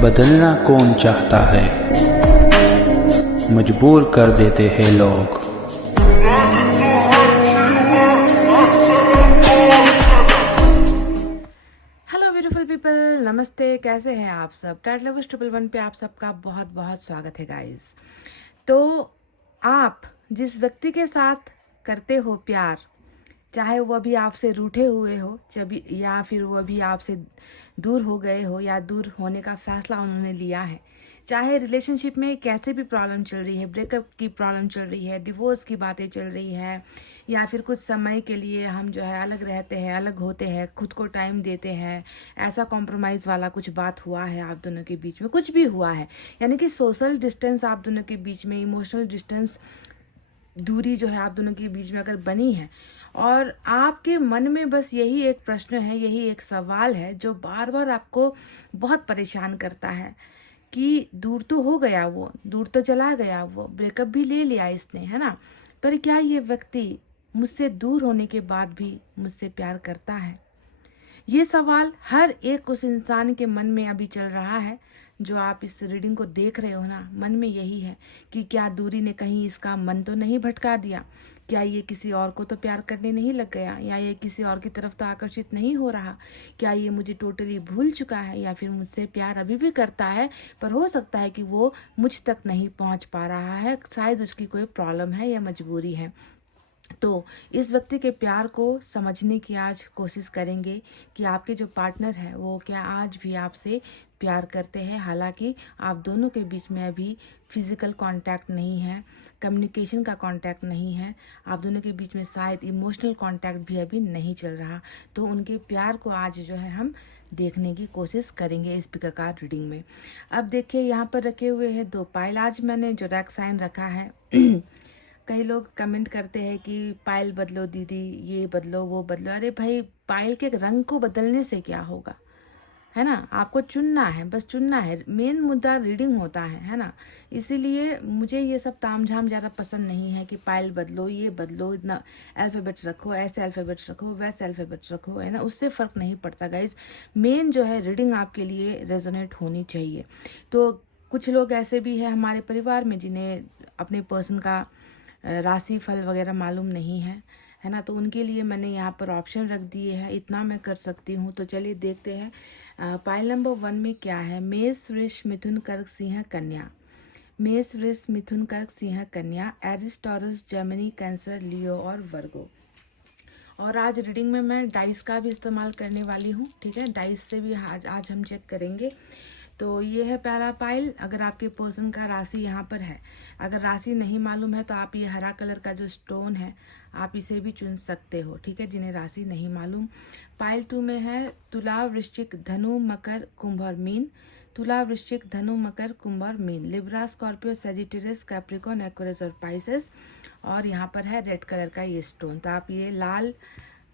बदलना कौन चाहता है, मजबूर कर देते हैं लोग। हेलो ब्यूटीफुल पीपल, नमस्ते। कैसे हैं आप सब? टैट लवर्स 111 पे आप सबका बहुत बहुत स्वागत है गाइस। तो आप जिस व्यक्ति के साथ करते हो प्यार, चाहे वो अभी आपसे रूठे हुए हो या फिर वो अभी आपसे दूर हो गए हो या दूर होने का फैसला उन्होंने लिया है, चाहे रिलेशनशिप में कैसे भी प्रॉब्लम चल रही है, ब्रेकअप की प्रॉब्लम चल रही है, डिवोर्स की बातें चल रही है, या फिर कुछ समय के लिए हम जो है अलग रहते हैं, अलग होते हैं, खुद को टाइम देते हैं, ऐसा कॉम्प्रोमाइज़ वाला कुछ बात हुआ है आप दोनों के बीच में, कुछ भी हुआ है, यानी कि सोशल डिस्टेंस आप दोनों के बीच में, इमोशनल डिस्टेंस, दूरी जो है आप दोनों के बीच में अगर बनी है, और आपके मन में बस यही एक प्रश्न है, यही एक सवाल है जो बार बार आपको बहुत परेशान करता है कि दूर तो हो गया, वो दूर तो चला गया, वो ब्रेकअप भी ले लिया इसने, है ना, पर क्या ये व्यक्ति मुझसे दूर होने के बाद भी मुझसे प्यार करता है? ये सवाल हर एक उस इंसान के मन में अभी चल रहा है जो आप इस रीडिंग को देख रहे हो ना। मन में यही है कि क्या दूरी ने कहीं इसका मन तो नहीं भटका दिया, क्या ये किसी और को तो प्यार करने नहीं लग गया, या ये किसी और की तरफ तो आकर्षित नहीं हो रहा, क्या ये मुझे टोटली भूल चुका है, या फिर मुझसे प्यार अभी भी करता है पर हो सकता है कि वो मुझ तक नहीं पहुंच पा रहा है, शायद उसकी कोई प्रॉब्लम है या मजबूरी है। तो इस व्यक्ति के प्यार को समझने की आज कोशिश करेंगे कि आपके जो पार्टनर है वो क्या आज भी आपसे प्यार करते हैं। हालांकि आप दोनों के बीच में अभी फिजिकल कांटेक्ट नहीं है, कम्युनिकेशन का कांटेक्ट नहीं है, आप दोनों के बीच में शायद इमोशनल कांटेक्ट भी अभी नहीं चल रहा। तो उनके प्यार को आज जो है हम देखने की कोशिश करेंगे इस प्रकार रीडिंग में। अब देखिए, यहाँ पर रखे हुए हैं 2 पाइल। आज मैंने जो रैक साइन रखा है कई लोग कमेंट करते हैं कि पायल बदलो दीदी, ये बदलो वो बदलो। अरे भाई, पायल के रंग को बदलने से क्या होगा, है ना? आपको चुनना है, बस चुनना है, मेन मुद्दा रीडिंग होता है ना। इसीलिए मुझे ये सब तामझाम ज़्यादा पसंद नहीं है कि पायल बदलो, ये बदलो, इतना अल्फ़ाबेट्स रखो, ऐसे अल्फ़ाबेट्स रखो, वैसे अल्फ़ाबेट्स रखो, है ना, उससे फ़र्क नहीं पड़ता गाइज। मेन जो है रीडिंग आपके लिए रेजोनेट होनी चाहिए। तो कुछ लोग ऐसे भी हैं हमारे परिवार में जिन्हें अपने पर्सन का राशि फल वगैरह मालूम नहीं है ना, तो उनके लिए मैंने यहाँ पर ऑप्शन रख दिए हैं, इतना मैं कर सकती हूँ। तो चलिए देखते हैं पाइल नंबर 1 में क्या है। मेष, वृष, मिथुन, कर्क, सिंह, कन्या। मेष, वृष, मिथुन, कर्क, सिंह, कन्या, एरिस, टॉरस, जेमिनी, कैंसर, लियो और वर्गो। और आज रीडिंग में मैं डाइस का भी इस्तेमाल करने वाली हूँ, ठीक है, डाइस से भी आज हम चेक करेंगे। तो ये है पहला पाइल। अगर आपके पर्सन का राशि यहाँ पर है, अगर राशि नहीं मालूम है तो आप ये हरा कलर का जो स्टोन है आप इसे भी चुन सकते हो, ठीक है, जिन्हें राशि नहीं मालूम। पाइल 2 में है तुला, वृश्चिक, धनु, मकर, कुंभ और मीन। तुला, वृश्चिक, धनु, मकर, कुंभ और mean. Libra, Scorpio, Sagittarius, Capricorn, Aquarius और पाइसेस। और यहाँ पर है रेड कलर का ये स्टोन। तो आप ये लाल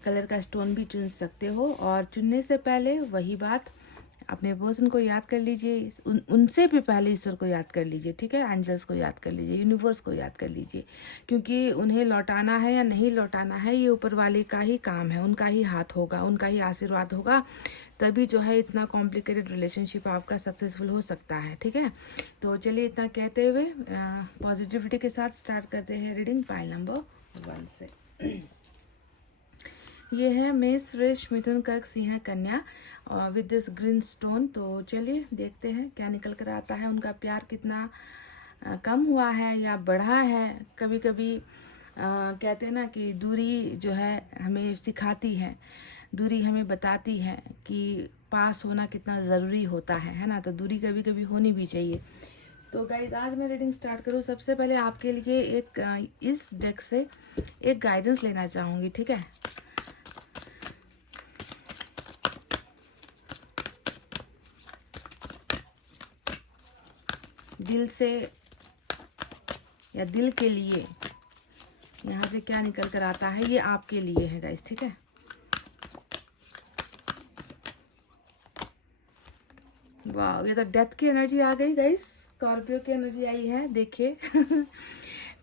कलर का स्टोन भी चुन सकते हो। और चुनने से पहले वही बात, अपने पर्सन को याद कर लीजिए, उनसे भी पहले ईश्वर को याद कर लीजिए, ठीक है, एंजल्स को याद कर लीजिए, यूनिवर्स को याद कर लीजिए, क्योंकि उन्हें लौटाना है या नहीं लौटाना है ये ऊपर वाले का ही काम है, उनका ही हाथ होगा, उनका ही आशीर्वाद होगा, तभी जो है इतना कॉम्प्लिकेटेड रिलेशनशिप आपका सक्सेसफुल हो सकता है, ठीक है। तो चलिए इतना कहते हुए पॉजिटिविटी के साथ स्टार्ट करते हैं रीडिंग पाइल नंबर 1 से। ये है मेष, वृष, मिथुन, कर्क, सिंह, कन्या विद दिस ग्रीन स्टोन। तो चलिए देखते हैं क्या निकल कर आता है। उनका प्यार कितना कम हुआ है या बढ़ा है। कभी कभी कहते हैं ना कि दूरी जो है हमें सिखाती है, दूरी हमें बताती है कि पास होना कितना ज़रूरी होता है ना। तो दूरी कभी कभी होनी भी चाहिए। तो गाइज आज मैं रीडिंग स्टार्ट करूँ, सबसे पहले आपके लिए एक इस डेक से एक गाइडेंस लेना चाहूँगी, ठीक है। दिल से या दिल के लिए यहाँ से क्या निकल कर आता है, ये आपके लिए है गाइस, ठीक है। वाह, ये तो डेथ की एनर्जी आ गई गाइस, स्कॉर्पियो की एनर्जी आई है, देखिए।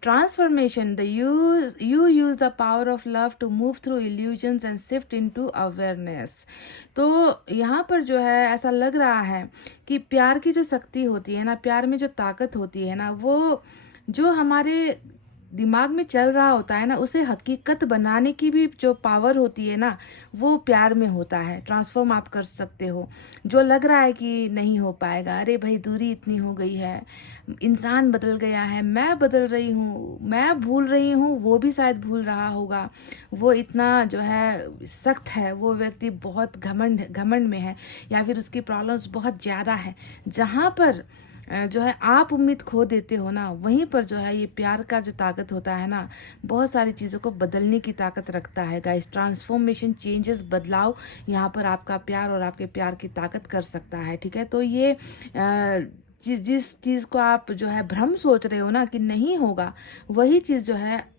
transformation, the you use the power of love to move through illusions and shift into awareness. तो यहाँ पर जो है ऐसा लग रहा है कि प्यार की जो शक्ति होती है ना, प्यार में जो ताकत होती है ना, वो जो हमारे दिमाग में चल रहा होता है ना, उसे हकीकत बनाने की भी जो पावर होती है ना, वो प्यार में होता है। ट्रांसफॉर्म आप कर सकते हो। जो लग रहा है कि नहीं हो पाएगा, अरे भाई दूरी इतनी हो गई है, इंसान बदल गया है, मैं बदल रही हूँ, मैं भूल रही हूँ, वो भी शायद भूल रहा होगा, वो इतना जो है सख्त है, वो व्यक्ति बहुत घमंड में है, या फिर उसकी प्रॉब्लम्स बहुत ज़्यादा है। जहाँ पर जो है आप उम्मीद खो देते हो ना, वहीं पर जो है ये प्यार का जो ताकत होता है ना, बहुत सारी चीज़ों को बदलने की ताकत रखता है गाइस। ट्रांसफॉर्मेशन, चेंजेस, बदलाव यहाँ पर आपका प्यार और आपके प्यार की ताकत कर सकता है। ठीक है, तो ये जिस चीज़ को आप जो है भ्रम सोच रहे हो ना कि नहीं होगा, वही चीज़ जो है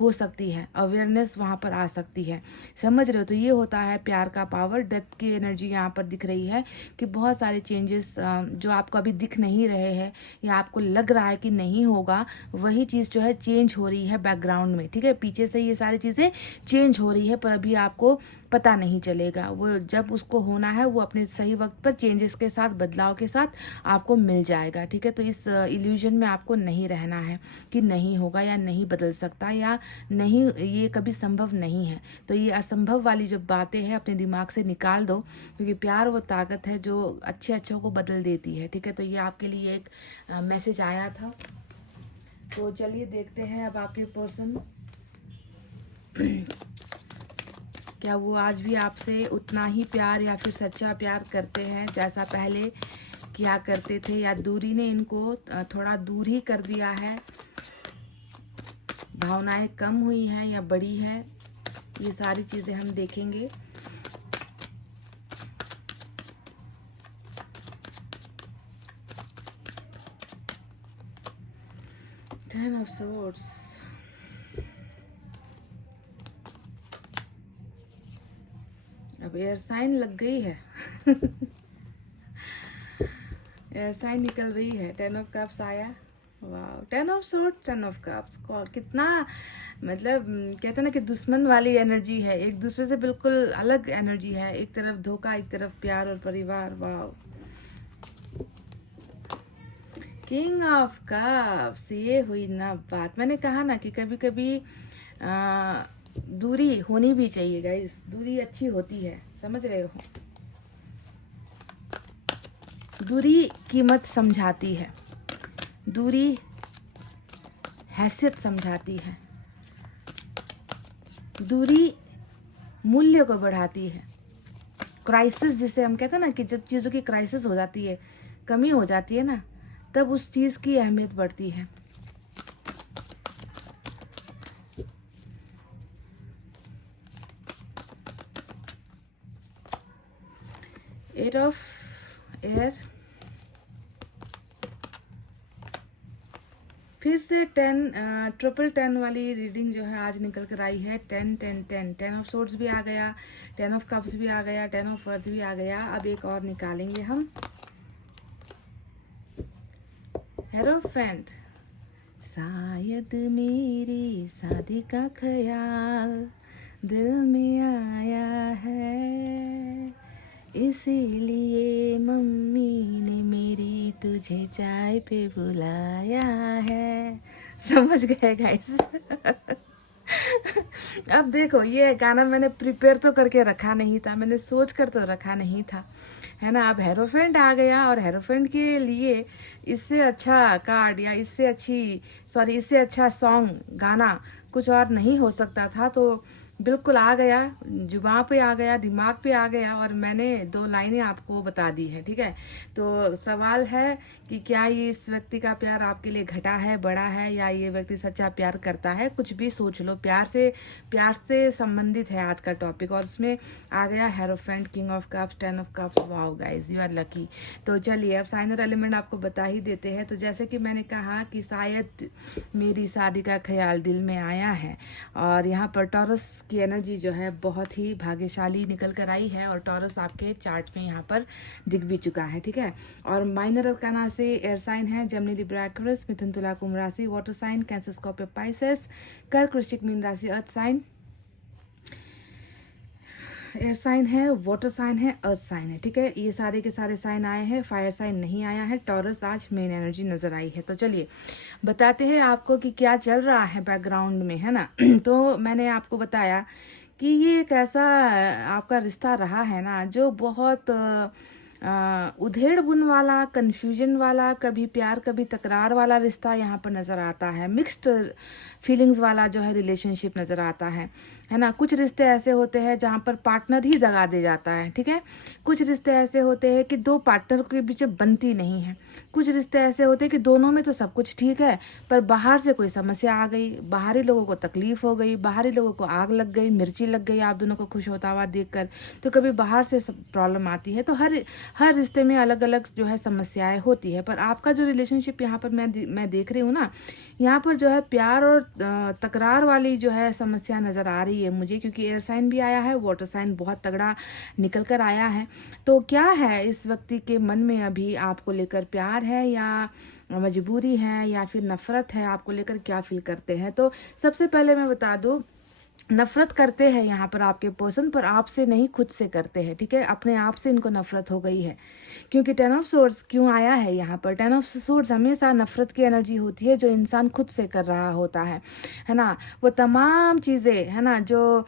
हो सकती है। अवेयरनेस वहाँ पर आ सकती है, समझ रहे हो। तो ये होता है प्यार का पावर। डेथ की एनर्जी यहाँ पर दिख रही है कि बहुत सारे चेंजेस जो आपको अभी दिख नहीं रहे हैं या आपको लग रहा है कि नहीं होगा, वही चीज़ जो है चेंज हो रही है बैकग्राउंड में। ठीक है, पीछे से ये सारी चीज़ें चेंज हो रही है, पर अभी आपको पता नहीं चलेगा। वो जब उसको होना है, वो अपने सही वक्त पर चेंजेस के साथ, बदलाव के साथ आपको मिल जाएगा। ठीक है, तो इस इल्यूजन में आपको नहीं रहना है कि नहीं होगा या नहीं बदल सकता या नहीं, ये कभी संभव नहीं है। तो ये असंभव वाली जो बातें हैं अपने दिमाग से निकाल दो, क्योंकि प्यार वो ताकत है जो अच्छों को बदल देती है। ठीक है, तो ये आपके लिए एक मैसेज आया था। तो चलिए देखते हैं अब आपके पर्सन क्या वो आज भी आपसे उतना ही प्यार या फिर सच्चा प्यार करते हैं जैसा पहले किया करते थे, या दूरी ने इनको थोड़ा दूर ही कर दिया है, भावनाएं कम हुई हैं या बड़ी है, ये सारी चीज़ें हम देखेंगे। टेन ऑफ सोर्ड्स, अब एयर साइन लग गई है एयर साइन निकल रही है। 10 ऑफ कप्स आया, वाह। 10 ऑफ सोर्ड्स, 10 ऑफ कप्स, कितना मतलब कहते हैं ना कि दुश्मन वाली एनर्जी है, एक दूसरे से बिल्कुल अलग एनर्जी है। एक तरफ धोखा, एक तरफ प्यार और परिवार, वाह। किंग ऑफ कप्स, ये हुई ना बात। मैंने कहा ना कि कभी कभी दूरी होनी भी चाहिए गाइस, दूरी अच्छी होती है, समझ रहे हो। दूरी कीमत समझाती है, दूरी हैसियत समझाती है, दूरी मूल्य को बढ़ाती है। क्राइसिस जिसे हम कहते हैं ना कि जब चीज़ों की क्राइसिस हो जाती है, कमी हो जाती है ना, तब उस चीज़ की अहमियत बढ़ती है। एट ऑफ एयर, फिर से 10 वाली रीडिंग जो है आज निकल कर आई है। 10 ऑफ सोर्ड्स भी आ गया, 10 ऑफ कप्स भी आ गया, 10 ऑफ अर्थ भी आ गया। अब एक और निकालेंगे हम, हेरोफेंट। शायद मेरी शादी का ख्याल दिल में आया है, इसीलिए मम्मी ने मेरी तुझे चाय पे बुलाया है। समझ गए गाइस अब देखो, ये गाना मैंने प्रिपेयर तो करके रखा नहीं था, मैंने सोच कर तो रखा नहीं था, है ना। अब हेरोफेंट आ गया, और हेरोफेंट के लिए इससे अच्छा कार्ड या इससे अच्छा सॉन्ग, गाना कुछ और नहीं हो सकता था। तो बिल्कुल आ गया, जुबान पे आ गया, दिमाग पे आ गया, और मैंने 2 लाइनें आपको बता दी है। ठीक है, तो सवाल है कि क्या ये इस व्यक्ति का प्यार आपके लिए घटा है, बड़ा है, या ये व्यक्ति सच्चा प्यार करता है। कुछ भी सोच लो, प्यार से संबंधित है आज का टॉपिक, और उसमें आ गया hierophant, king of cups, 10 of cups. Wow guys, you are lucky. तो चलिए अब साइन और एलिमेंट आपको बता ही देते हैं। तो जैसे कि मैंने कहा कि शायद मेरी शादी का ख्याल दिल में आया है, और यहाँ पर टॉरस की एनर्जी जो है बहुत ही भाग्यशाली निकल कर आई है और टॉरस आपके चार्ट में यहाँ पर दिख भी चुका है, ठीक है। और माइनर अरकाना से एयर साइन है जेमिनी लिब्रा एक्वेरियस, मिथुन तुला कुंभ राशि water sign, Cancer Scorpio Pisces, कर्क वृश्चिक मीन राशि अर्थ साइन, एयर साइन है, वाटर साइन है, अर्थ साइन है, ठीक है। ये सारे के सारे साइन आए हैं, फायर साइन नहीं आया है। टॉरस आज मेन एनर्जी नजर आई है। तो चलिए बताते हैं आपको कि क्या चल रहा है बैकग्राउंड में, है ना। तो मैंने आपको बताया कि ये एक ऐसा आपका रिश्ता रहा है ना जो बहुत उधेड़ बुन वाला, कंफ्यूजन वाला, कभी प्यार कभी तकरार वाला रिश्ता यहाँ पर नज़र आता है। मिक्स्ड फीलिंग्स वाला जो है रिलेशनशिप नज़र आता है ना। कुछ रिश्ते ऐसे होते हैं जहाँ पर पार्टनर ही दगा दे जाता है, ठीक है। कुछ रिश्ते ऐसे होते हैं कि दो पार्टनर के बीच बनती नहीं है। कुछ रिश्ते ऐसे होते हैं कि दोनों में तो सब कुछ ठीक है, पर बाहर से कोई समस्या आ गई, बाहरी लोगों को तकलीफ हो गई, बाहरी लोगों को आग लग गई, मिर्ची लग गई आप दोनों को खुश होता हुआ देखकर, तो कभी बाहर से प्रॉब्लम आती है। तो हर रिश्ते में अलग अलग जो है समस्याएं होती है। पर आपका जो रिलेशनशिप यहाँ पर मैं देख रही हूँ ना, यहाँ पर जो है प्यार और तकरार वाली जो है समस्या नज़र आ रही है मुझे, क्योंकि एयर साइन भी आया है, वाटर साइन बहुत तगड़ा निकल कर आया है। तो क्या है इस व्यक्ति के मन में अभी आपको लेकर, प्यार है या मजबूरी है या फिर नफरत है, आपको लेकर क्या फील करते हैं। तो सबसे पहले मैं बता दूं, नफरत करते हैं यहाँ पर आपके पर्सन, पर आपसे नहीं खुद से करते हैं, ठीक है। अपने आप से इनको नफरत हो गई है, क्योंकि 10 ऑफ सोर्ड्स क्यों आया है यहाँ पर। 10 ऑफ सोर्ड्स हमेशा नफरत की एनर्जी होती है जो इंसान खुद से कर रहा होता है ना। वो तमाम चीज़ें, है ना, जो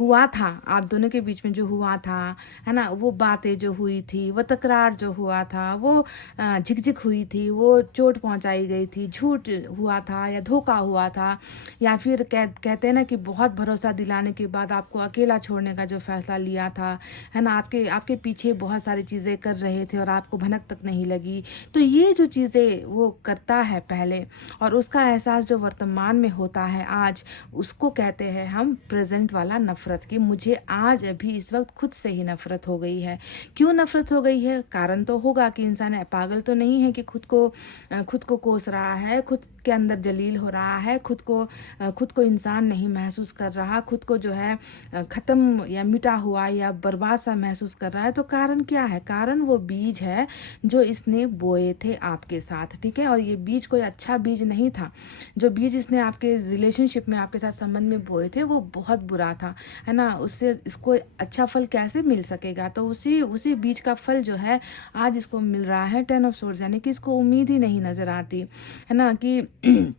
हुआ था आप दोनों के बीच में, जो हुआ था, है ना, वो बातें जो हुई थी, वो तकरार जो हुआ था, वो झिकझिक हुई थी, वो चोट पहुंचाई गई थी, झूठ हुआ था या धोखा हुआ था, या फिर कहते हैं ना कि बहुत भरोसा दिलाने के बाद आपको अकेला छोड़ने का जो फैसला लिया था, है ना, आपके पीछे बहुत सारी चीज़ें कर रहे थे और आपको भनक तक नहीं लगी। तो ये जो चीज़ें वो करता है पहले, और उसका एहसास जो वर्तमान में होता है आज, उसको कहते हैं हम प्रेजेंट वाला नफरत, कि मुझे आज अभी इस वक्त खुद से ही नफरत हो गई है। क्यों नफरत हो गई है? कारण तो होगा कि इंसान पागल तो नहीं है कि खुद को कोस रहा है, खुद के अंदर जलील हो रहा है, खुद को इंसान नहीं महसूस कर रहा, खुद को जो है ख़त्म या मिटा हुआ या बर्बाद सा महसूस कर रहा है। तो कारण क्या है? कारण वो बीज है जो इसने बोए थे आपके साथ, ठीक है। और ये बीज कोई अच्छा बीज नहीं था। जो बीज इसने आपके रिलेशनशिप में, आपके साथ संबंध में बोए थे, वो बहुत बुरा था, है ना। उससे इसको अच्छा फल कैसे मिल सकेगा? तो उसी बीज का फल जो है आज इसको मिल रहा है 10 ऑफ सोर्ड्स, यानी कि इसको उम्मीद ही नहीं नज़र आती, है ना, कि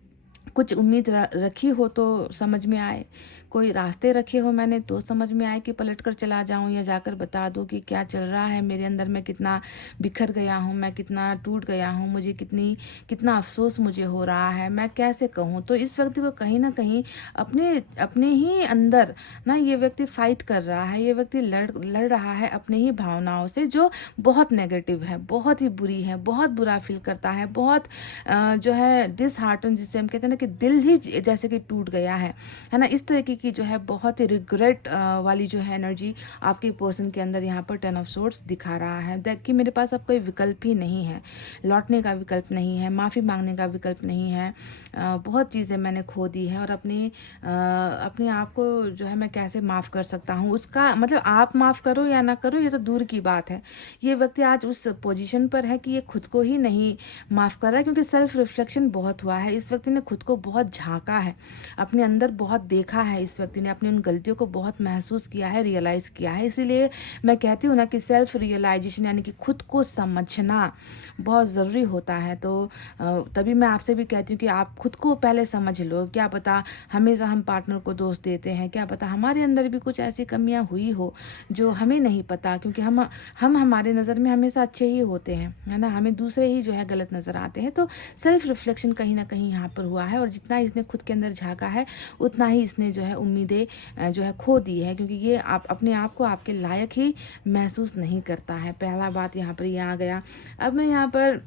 कुछ उम्मीद रखी हो तो समझ में आए, कोई रास्ते रखे हो मैंने तो समझ में आए कि पलट कर चला जाऊं या जाकर बता दूं कि क्या चल रहा है मेरे अंदर, मैं कितना बिखर गया हूं, मैं कितना टूट गया हूं, मुझे कितना अफसोस मुझे हो रहा है, मैं कैसे कहूं। तो इस व्यक्ति को कहीं ना कहीं अपने ही अंदर ना ये व्यक्ति फाइट कर रहा है, ये व्यक्ति लड़ रहा है अपने ही भावनाओं से, जो बहुत नेगेटिव है, बहुत ही बुरी है, बहुत बुरा फील करता है, बहुत जो है डिसहार्टन, जिसे हम कहते हैं ना कि दिल ही जैसे कि टूट गया है ना। इस तरह की जो है बहुत ही रिग्रेट वाली जो है एनर्जी आपके पर्सन के अंदर यहाँ पर 10 ऑफ सोर्ड्स दिखा रहा है। देख कि मेरे पास अब कोई विकल्प ही नहीं है, लौटने का विकल्प नहीं है, माफ़ी मांगने का विकल्प नहीं है, बहुत चीज़ें मैंने खो दी है, और अपने आप को जो है मैं कैसे माफ़ कर सकता हूँ, उसका मतलब आप माफ़ करो या ना करो ये तो दूर की बात है। ये व्यक्ति आज उस पोजीशन पर है कि ये खुद को ही नहीं माफ़ कर रहा है, क्योंकि सेल्फ रिफ्लेक्शन बहुत हुआ है। इस व्यक्ति ने खुद को बहुत झांका है, अपने अंदर बहुत देखा है, इस व्यक्ति ने अपनी उन गलतियों को बहुत महसूस किया है, रियलाइज किया है। इसीलिए मैं कहती हूँ ना कि सेल्फ रियलाइजेशन यानी कि खुद को समझना बहुत ज़रूरी होता है। तो तभी मैं आपसे भी कहती हूँ कि आप खुद को पहले समझ लो। क्या पता हमेशा हम पार्टनर को दोष देते हैं, क्या पता हमारे अंदर भी कुछ ऐसी कमियां हुई हो जो हमें नहीं पता, क्योंकि हम हमारे नज़र में हमेशा अच्छे ही होते हैं, है ना, हमें दूसरे ही जो है गलत नज़र आते हैं। तो सेल्फ रिफ्लेक्शन कहीं ना कहीं यहाँ पर हुआ है, और जितना इसने खुद के अंदर झांका है उतना ही इसने जो है उम्मीदें जो है खो दी है, क्योंकि ये अपने आप को आपके लायक ही महसूस नहीं करता है। पहला बात यहाँ पर ये आ गया। अब मैं यहाँ पर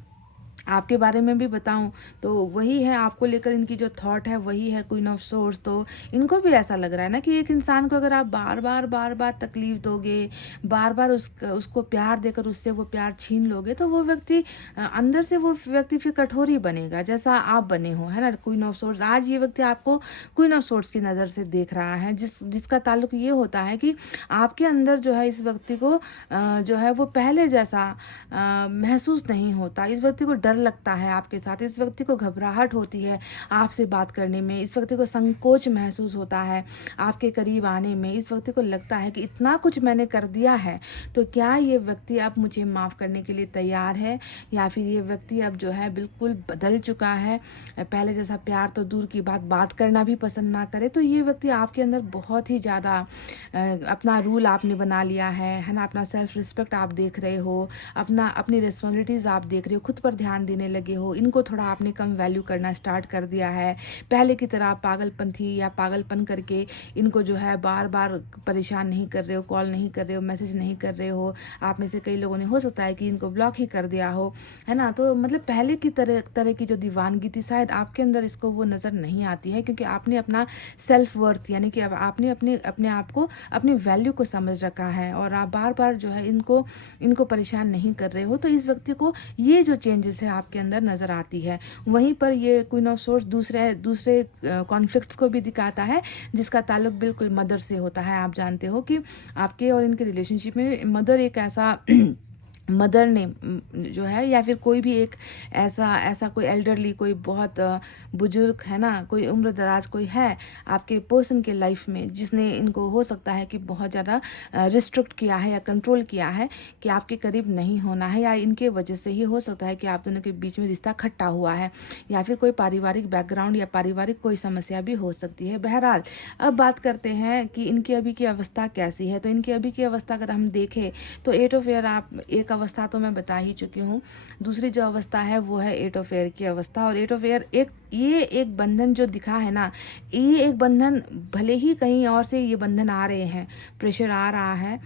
आपके बारे में भी बताऊं तो वही है, आपको लेकर इनकी जो थॉट है वही है क्वीन ऑफ सोर्स। तो इनको भी ऐसा लग रहा है ना कि एक इंसान को अगर आप बार बार तकलीफ दोगे, बार बार उसको प्यार देकर उससे वो प्यार छीन लोगे, तो वो व्यक्ति अंदर से वो व्यक्ति फिर कठोर ही बनेगा जैसा आप बने हो, है ना। क्वीन ऑफ सोर्स, आज ये व्यक्ति आपको क्वीन ऑफ सोर्स की नज़र से देख रहा है, जिसका ताल्लुक ये होता है कि आपके अंदर जो है इस व्यक्ति को जो है वो पहले जैसा महसूस नहीं होता। इस व्यक्ति को डर लगता है आपके साथ, इस व्यक्ति को घबराहट होती है आपसे बात करने में, इस व्यक्ति को संकोच महसूस होता है आपके करीब आने में। इस व्यक्ति को लगता है कि इतना कुछ मैंने कर दिया है, तो क्या ये व्यक्ति अब मुझे माफ़ करने के लिए तैयार है, या फिर ये व्यक्ति अब जो है बिल्कुल बदल चुका है, पहले जैसा प्यार तो दूर की बात करना भी पसंद ना करे। तो ये व्यक्ति आपके अंदर बहुत ही ज़्यादा अपना रूल आपने बना लिया है ना, अपना सेल्फ रिस्पेक्ट आप देख रहे हो, अपनी रिस्पॉन्सिबिलिटीज़ आप देख रहे हो, खुद पर ध्यान देने लगे हो। इनको थोड़ा आपने कम वैल्यू करना स्टार्ट कर दिया है। पहले की तरह पागलपंथी या पागलपन करके इनको जो है बार बार परेशान नहीं कर रहे हो, कॉल नहीं कर रहे हो, मैसेज नहीं कर रहे हो। आप में से कई लोगों ने हो सकता है कि इनको ब्लॉक ही कर दिया हो, है ना। तो मतलब पहले की तरह की जो दीवानगी थी, शायद आपके अंदर इसको वो नज़र नहीं आती है, क्योंकि आपने अपना सेल्फ वर्थ यानी कि अब आपने अपने आप को, अपनी वैल्यू को समझ रखा है, और आप बार बार जो है इनको परेशान नहीं कर रहे हो। तो इस व्यक्ति को ये जो चेंजेस है आपके अंदर नज़र आती है। वहीं पर ये क्वीन ऑफ सोर्स दूसरे कॉन्फ्लिक्ट्स को भी दिखाता है, जिसका ताल्लुक बिल्कुल मदर से होता है। आप जानते हो कि आपके और इनके रिलेशनशिप में मदर एक ऐसा मदर ने जो है, या फिर कोई भी एक ऐसा कोई एल्डरली, कोई बहुत बुजुर्ग, है ना, कोई उम्र दराज कोई है आपके पर्सन के लाइफ में, जिसने इनको हो सकता है कि बहुत ज़्यादा रिस्ट्रिक्ट किया है या कंट्रोल किया है कि आपके करीब नहीं होना है, या इनके वजह से ही हो सकता है कि आप दोनों के बीच में रिश्ता खट्टा हुआ है, या फिर कोई पारिवारिक बैकग्राउंड या पारिवारिक कोई समस्या भी हो सकती है। बहरहाल, अब बात करते हैं कि इनकी अभी की अवस्था कैसी है। तो इनकी अभी की अवस्था अगर हम देखें तो 8 ऑफ एयर, आप एक अवस्था तो मैं बता ही चुकी हूँ, दूसरी जो अवस्था है वो है 8 ऑफ एयर की अवस्था। और 8 ऑफ एयर एक बंधन जो दिखा है ना, ये एक बंधन, भले ही कहीं और से ये बंधन आ रहे हैं, प्रेशर आ रहा है,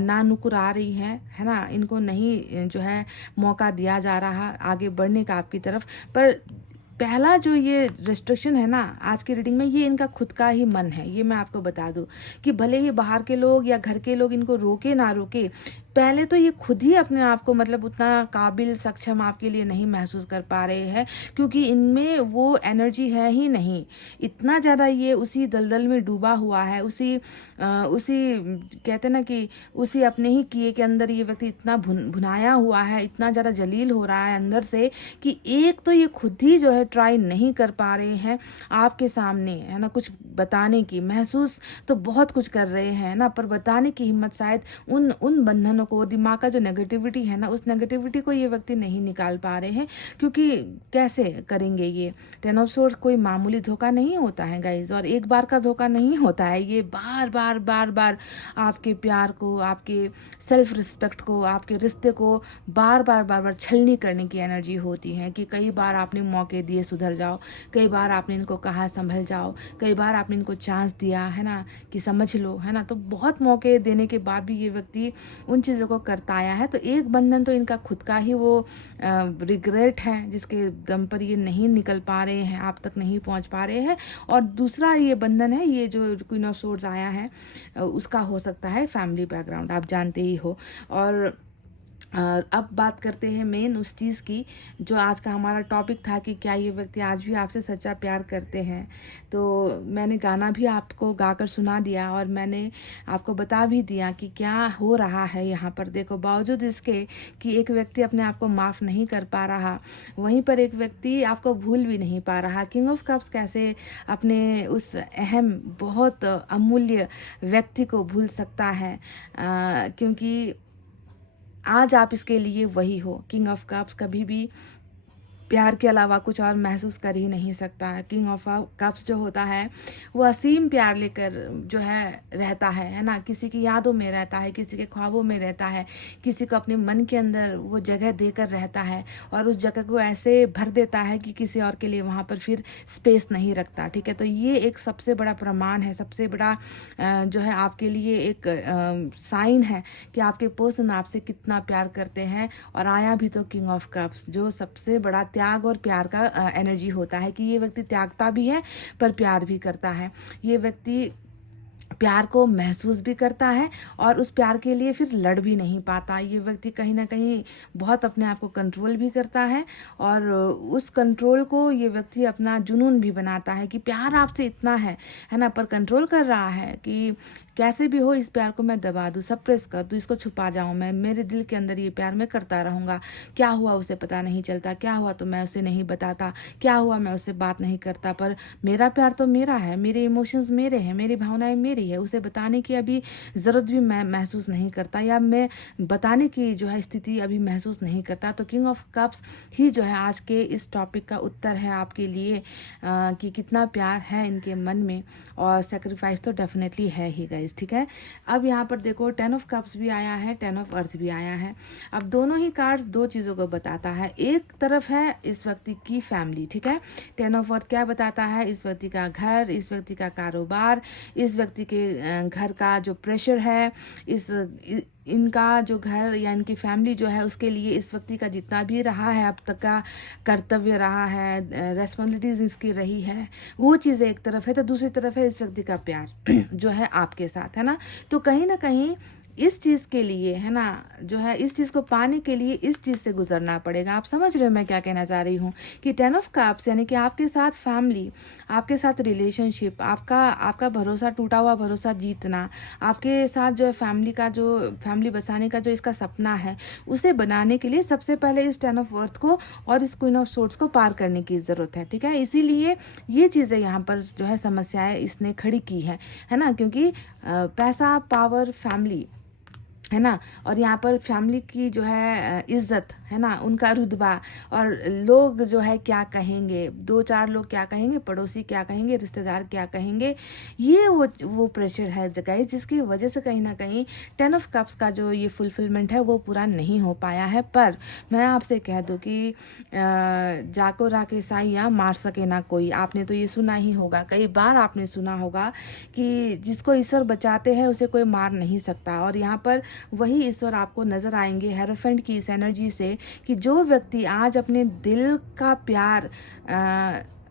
ना नुकुर आ रही है ना, इनको नहीं जो है मौका दिया जा रहा आगे बढ़ने का आपकी तरफ। पर पहला जो ये रेस्ट्रिक्शन है ना आज की रीडिंग में, ये इनका खुद का ही मन है। ये मैं आपको बता दूं कि भले ही बाहर के लोग या घर के लोग इनको रोके ना रोके, पहले तो ये खुद ही अपने आप को मतलब उतना काबिल सक्षम आपके लिए नहीं महसूस कर पा रहे हैं, क्योंकि इनमें वो एनर्जी है ही नहीं। इतना ज़्यादा ये उसी दलदल में डूबा हुआ है, उसी कहते ना कि उसी अपने ही किए के अंदर ये व्यक्ति इतना भुनाया हुआ है, इतना ज़्यादा जलील हो रहा है अंदर से, कि एक तो ये खुद ही जो है ट्राई नहीं कर पा रहे हैं आपके सामने, है ना, कुछ बताने की। महसूस तो बहुत कुछ कर रहे हैं ना, पर बताने की हिम्मत शायद उन बंधनों को, दिमाग का जो नेगेटिविटी है ना, उस नेगेटिविटी को ये व्यक्ति नहीं निकाल पा रहे हैं, क्योंकि कैसे करेंगे ये। 10 ऑफ सोर्स कोई मामूली धोखा नहीं होता है गाइज, और एक बार का धोखा नहीं होता है। ये बार बार आपके प्यार को, आपके सेल्फ रिस्पेक्ट को, आपके रिश्ते को बार बार छलनी करने की एनर्जी होती है। कि कई बार आपने मौके दिए सुधर जाओ, कई बार आपने इनको कहा संभल जाओ, कई बार आपने इनको चांस दिया, है ना, कि समझ लो, है ना। तो बहुत मौके देने के बाद भी ये व्यक्ति उन चीज़ों को करता आया है। तो एक बंधन तो इनका खुद का ही वो रिग्रेट है, जिसके दम पर ये नहीं निकल पा रहे हैं, आप तक नहीं पहुंच पा रहे हैं। और दूसरा ये बंधन है, ये जो क्वीन ऑफ सोर्ड्स आया है, उसका हो सकता है फैमिली बैकग्राउंड, आप जानते ही हो। और अब बात करते हैं मेन उस चीज़ की जो आज का हमारा टॉपिक था, कि क्या ये व्यक्ति आज भी आपसे सच्चा प्यार करते हैं। तो मैंने गाना भी आपको गाकर सुना दिया, और मैंने आपको बता भी दिया कि क्या हो रहा है यहाँ पर। देखो, बावजूद इसके कि एक व्यक्ति अपने आप को माफ़ नहीं कर पा रहा, वहीं पर एक व्यक्ति आपको भूल भी नहीं पा रहा। किंग ऑफ कप्स कैसे अपने उस अहम, बहुत अमूल्य व्यक्ति को भूल सकता है, क्योंकि आज आप इसके लिए वही हो। किंग ऑफ कप्स कभी भी प्यार के अलावा कुछ और महसूस कर ही नहीं सकता है। किंग ऑफ कप्स जो होता है वो असीम प्यार लेकर जो है रहता है ना, किसी की यादों में रहता है, किसी के ख्वाबों में रहता है, किसी को अपने मन के अंदर वो जगह देकर रहता है और उस जगह को ऐसे भर देता है कि किसी और के लिए वहाँ पर फिर स्पेस नहीं रखता। ठीक है, तो ये एक सबसे बड़ा प्रमाण है, सबसे बड़ा जो है आपके लिए एक साइन है कि आपके पर्सन आपसे कितना प्यार करते हैं। और आया भी तो किंग ऑफ कप्स, जो सबसे बड़ा त्याग और प्यार का एनर्जी होता है कि ये व्यक्ति त्यागता भी है पर प्यार भी करता है। ये व्यक्ति प्यार को महसूस भी करता है और उस प्यार के लिए फिर लड़ भी नहीं पाता। ये व्यक्ति कहीं ना कहीं बहुत अपने आप को कंट्रोल भी करता है और उस कंट्रोल को ये व्यक्ति अपना जुनून भी बनाता है कि प्यार आपसे इतना है ना, पर कंट्रोल कर रहा है कि कैसे भी हो इस प्यार को मैं दबा दूँ, सप्रेस कर दूँ, इसको छुपा जाऊँ, मैं मेरे दिल के अंदर ये प्यार मैं करता रहूँगा। क्या हुआ उसे पता नहीं चलता, क्या हुआ तो मैं उसे नहीं बताता, क्या हुआ मैं उससे बात नहीं करता, पर मेरा प्यार तो मेरा है, मेरे इमोशंस मेरे हैं, मेरी भावनाएं मेरी है, उसे बताने की अभी ज़रूरत भी मैं महसूस नहीं करता या मैं बताने की जो है स्थिति अभी महसूस नहीं करता। तो किंग ऑफ कप्स ही जो है आज के इस टॉपिक का उत्तर है आपके लिए कि कितना प्यार है इनके मन में, और सेक्रीफाइस तो डेफिनेटली है ही गाइस। ठीक है, अब यहाँ पर देखो 10 ऑफ कप्स भी आया है, 10 ऑफ अर्थ भी आया है। अब दोनों ही कार्ड्स दो चीज़ों को बताता है। एक तरफ है इस व्यक्ति की फैमिली, ठीक है, 10 ऑफ अर्थ क्या बताता है, इस व्यक्ति का घर, इस व्यक्ति का कारोबार, इस व्यक्ति के घर का जो प्रेशर है, इनका जो घर या इनकी फैमिली जो है उसके लिए इस व्यक्ति का जितना भी रहा है अब तक का कर्तव्य रहा है, रेस्पॉन्सिबिलिटीज इसकी रही है, वो चीज़ें एक तरफ है। तो दूसरी तरफ है इस व्यक्ति का प्यार जो है आपके साथ, है ना। तो कहीं ना कहीं इस चीज़ के लिए, है ना, जो है इस चीज़ को पाने के लिए इस चीज़ से गुजरना पड़ेगा। आप समझ रहे हो मैं क्या कहना चाह रही हूँ कि 10 ऑफ कप्स यानी कि आपके साथ फैमिली, आपके साथ रिलेशनशिप, आपका भरोसा, टूटा हुआ भरोसा जीतना, आपके साथ जो है फैमिली का जो फैमिली बसाने का जो इसका सपना है उसे बनाने के लिए सबसे पहले इस 10 ऑफ अर्थ को और इस क्वीन ऑफ सोर्ड्स को पार करने की ज़रूरत है। ठीक है, इसीलिए ये चीज़ें यहाँ पर जो है समस्याएं इसने खड़ी की है ना, क्योंकि पैसा, पावर, फैमिली, है ना, और यहाँ पर फैमिली की जो है इज्जत, है ना, उनका रुतबा, और लोग जो है क्या कहेंगे, दो चार लोग क्या कहेंगे, पड़ोसी क्या कहेंगे, रिश्तेदार क्या कहेंगे, ये वो प्रेशर है जगह जिसकी वजह से कहीं ना कहीं 10 ऑफ कप्स का जो ये फुलफिलमेंट है वो पूरा नहीं हो पाया है। पर मैं आपसे कह दूँ कि जाको राके साइया मार सके ना कोई, आपने तो ये सुना ही होगा, कई बार आपने सुना होगा कि जिसको ईश्वर बचाते हैं उसे कोई मार नहीं सकता। और यहाँ पर वही ईश्वर आपको नजर आएंगे हेरोफेंट की इस एनर्जी से कि जो व्यक्ति आज अपने दिल का प्यार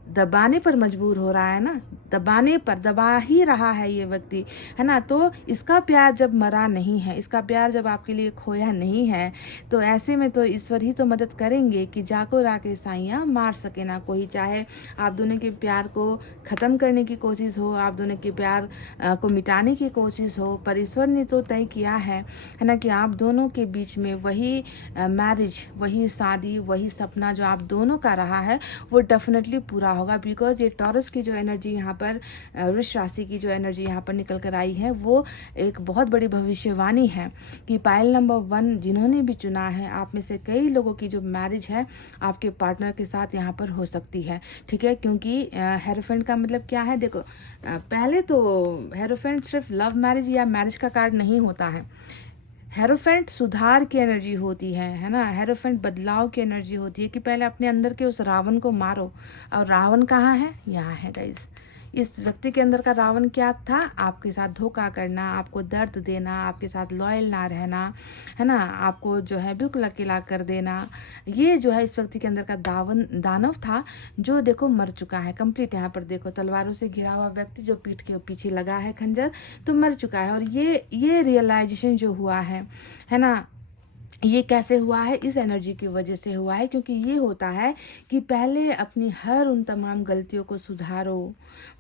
दबाने पर मजबूर हो रहा है ना, दबाने पर दबा ही रहा है ये व्यक्ति, है ना, तो इसका प्यार जब मरा नहीं है, इसका प्यार जब आपके लिए खोया नहीं है, तो ऐसे में तो ईश्वर ही तो मदद करेंगे कि जाको राके साइया मार सके ना कोई। चाहे आप दोनों के प्यार को ख़त्म करने की कोशिश हो, आप दोनों के प्यार को मिटाने की कोशिश हो, पर ईश्वर ने तो तय किया है ना, कि आप दोनों के बीच में वही मैरिज, वही शादी, वही सपना जो आप दोनों का रहा है वो डेफिनेटली पूरा होगा। बिकॉज ये टॉरस की जो एनर्जी यहाँ पर, वृष राशि की जो एनर्जी यहाँ पर निकल कर आई है वो एक बहुत बड़ी भविष्यवाणी है कि पायल नंबर 1 जिन्होंने भी चुना है, आप में से कई लोगों की जो मैरिज है आपके पार्टनर के साथ यहाँ पर हो सकती है। ठीक है, क्योंकि हेरोफेंट का मतलब क्या है, देखो पहले तो हेरोफेंट सिर्फ लव मैरिज या मैरिज का कार्ड नहीं होता है। हेरोफेंट सुधार की एनर्जी होती है ना, हेरोफेंट बदलाव की एनर्जी होती है कि पहले अपने अंदर के उस रावण को मारो। और रावण कहाँ है, यहाँ है गाइस। इस व्यक्ति के अंदर का रावण क्या था, आपके साथ धोखा करना, आपको दर्द देना, आपके साथ लॉयल ना रहना, है ना, आपको जो है बिल्कुल अकेला कर देना। ये जो है इस व्यक्ति के अंदर का दानव था जो देखो मर चुका है कंप्लीट। यहाँ पर देखो तलवारों से घिरा हुआ व्यक्ति जो पीठ के पीछे लगा है खंजर, तो मर चुका है। और ये रियलाइजेशन जो हुआ है ना, ये कैसे हुआ है, इस एनर्जी की वजह से हुआ है, क्योंकि ये होता है कि पहले अपनी हर उन तमाम गलतियों को सुधारो,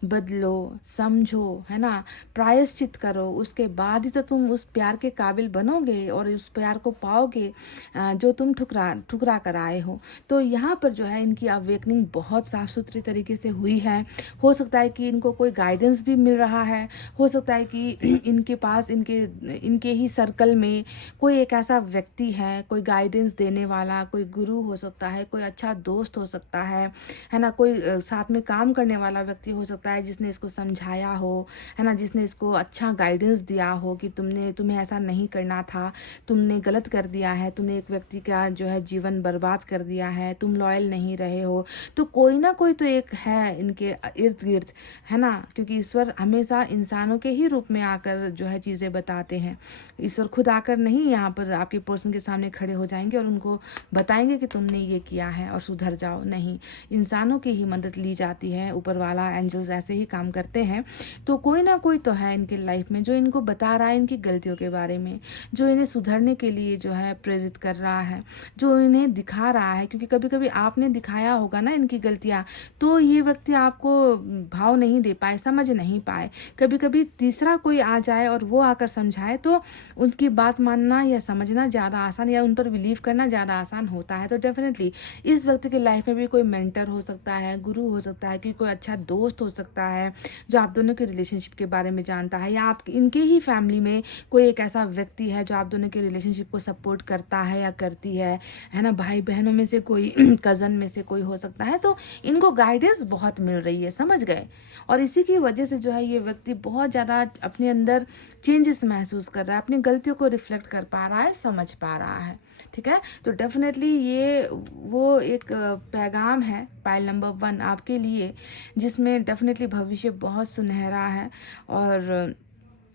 बदलो, समझो, है ना, प्रायश्चित करो, उसके बाद ही तो तुम उस प्यार के काबिल बनोगे और उस प्यार को पाओगे जो तुम ठुकरा कर आए हो। तो यहाँ पर जो है इनकी अवेकनिंग बहुत साफ सुथरी तरीके से हुई है। हो सकता है कि इनको कोई गाइडेंस भी मिल रहा है, हो सकता है कि इनके पास इनके ही सर्कल में कोई एक ऐसा व्यक्ति व्यक्ति है, कोई गाइडेंस देने वाला, कोई गुरु हो सकता है, कोई अच्छा दोस्त हो सकता है ना, कोई साथ में काम करने वाला व्यक्ति हो सकता है जिसने इसको समझाया हो, है ना, जिसने इसको अच्छा गाइडेंस दिया हो कि तुम्हें ऐसा नहीं करना था, तुमने गलत कर दिया है, तुमने एक व्यक्ति का जो है जीवन बर्बाद कर दिया है, तुम लॉयल नहीं रहे हो। तो कोई ना कोई तो एक है इनके इर्द गिर्द, है ना, क्योंकि ईश्वर हमेशा इंसानों के ही रूप में आकर जो है चीज़ें बताते हैं। ईश्वर खुद आकर नहीं यहाँ पर आपके पर्सन के सामने खड़े हो जाएंगे और उनको बताएंगे कि तुमने ये किया है और सुधर जाओ, नहीं, इंसानों की ही मदद ली जाती है। ऊपर वाला एंजल्स ऐसे ही काम करते हैं। तो कोई ना कोई तो है इनके लाइफ में जो इनको बता रहा है इनकी गलतियों के बारे में, जो इन्हें सुधरने के लिए जो है प्रेरित कर रहा है, जो इन्हें दिखा रहा है। क्योंकि कभी कभी आपने दिखाया होगा ना इनकी गलतियाँ, तो ये व्यक्ति आपको भाव नहीं दे पाए, समझ नहीं पाए। कभी कभी तीसरा कोई आ जाए और वो आकर समझाए तो उनकी बात मानना या समझना ज़्यादा आसान या उन पर बिलीव करना ज़्यादा आसान होता है। तो डेफिनेटली इस व्यक्ति की लाइफ में भी कोई मेंटर हो सकता है, गुरु हो सकता है, कि कोई अच्छा दोस्त हो सकता है जो आप दोनों के रिलेशनशिप के बारे में जानता है, या आप इनके ही फैमिली में कोई एक ऐसा व्यक्ति है जो आप दोनों के रिलेशनशिप को सपोर्ट करता है या करती है ना, भाई बहनों में से कोई कज़न में से कोई हो सकता है। तो इनको गाइडेंस बहुत मिल रही है, समझ गए, और इसी की वजह से जो है ये व्यक्ति बहुत ज़्यादा अपने अंदर चेंजेस महसूस कर रहा है, अपनी गलतियों को रिफ्लेक्ट कर पा रहा है, समझ पा रहा है। ठीक है, तो डेफिनेटली ये वो एक पैगाम है पाइल नंबर 1 आपके लिए, जिसमें डेफिनेटली भविष्य बहुत सुनहरा है। और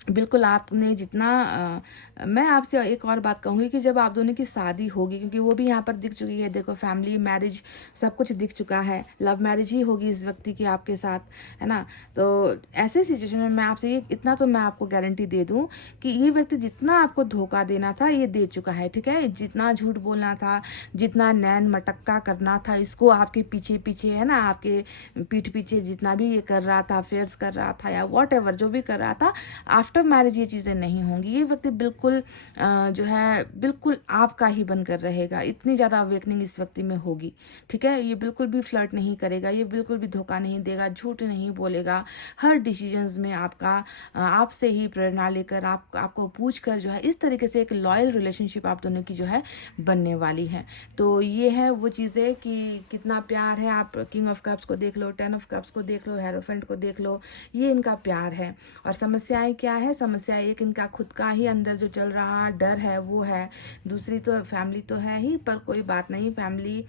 बिल्कुल आपने जितना मैं आपसे एक और बात कहूँगी कि जब आप दोनों की शादी होगी, क्योंकि वो भी यहाँ पर दिख चुकी है, देखो फैमिली मैरिज सब कुछ दिख चुका है, लव मैरिज ही होगी इस व्यक्ति की आपके साथ, है ना। तो ऐसे सिचुएशन में मैं आपसे ये इतना तो मैं आपको गारंटी दे दूँ कि ये व्यक्ति जितना आपको धोखा देना था ये दे चुका है। ठीक है, जितना झूठ बोलना था, जितना नैन मटक्का करना था, इसको आपके पीछे पीछे, है ना, आपके पीठ पीछे जितना भी ये कर रहा था, अफेयर्स कर रहा था या वॉट एवर जो भी कर रहा था, आफ्टर मैरिज ये चीज़ें नहीं होंगी। ये व्यक्ति बिल्कुल जो है बिल्कुल आपका ही बनकर रहेगा। इतनी ज़्यादा अवेकनिंग इस व्यक्ति में होगी। ठीक है, ये बिल्कुल भी फ्लर्ट नहीं करेगा, ये बिल्कुल भी धोखा नहीं देगा, झूठ नहीं बोलेगा। हर डिसीजंस में आपसे ही प्रेरणा लेकर आपको पूछ कर जो है इस तरीके से एक लॉयल रिलेशनशिप आप दोनों की जो है बनने वाली है। तो ये है वो चीज़ें कि कितना प्यार है। आप किंग ऑफ कप्स को देख लो, 10 ऑफ कप्स को देख लो, हेरोफेंट को देख लो, ये इनका प्यार है। और समस्याएं क्या है? समस्या एक इनका खुद का ही अंदर जो चल रहा डर है वो है। दूसरी तो फैमिली तो है ही, पर कोई बात नहीं, फैमिली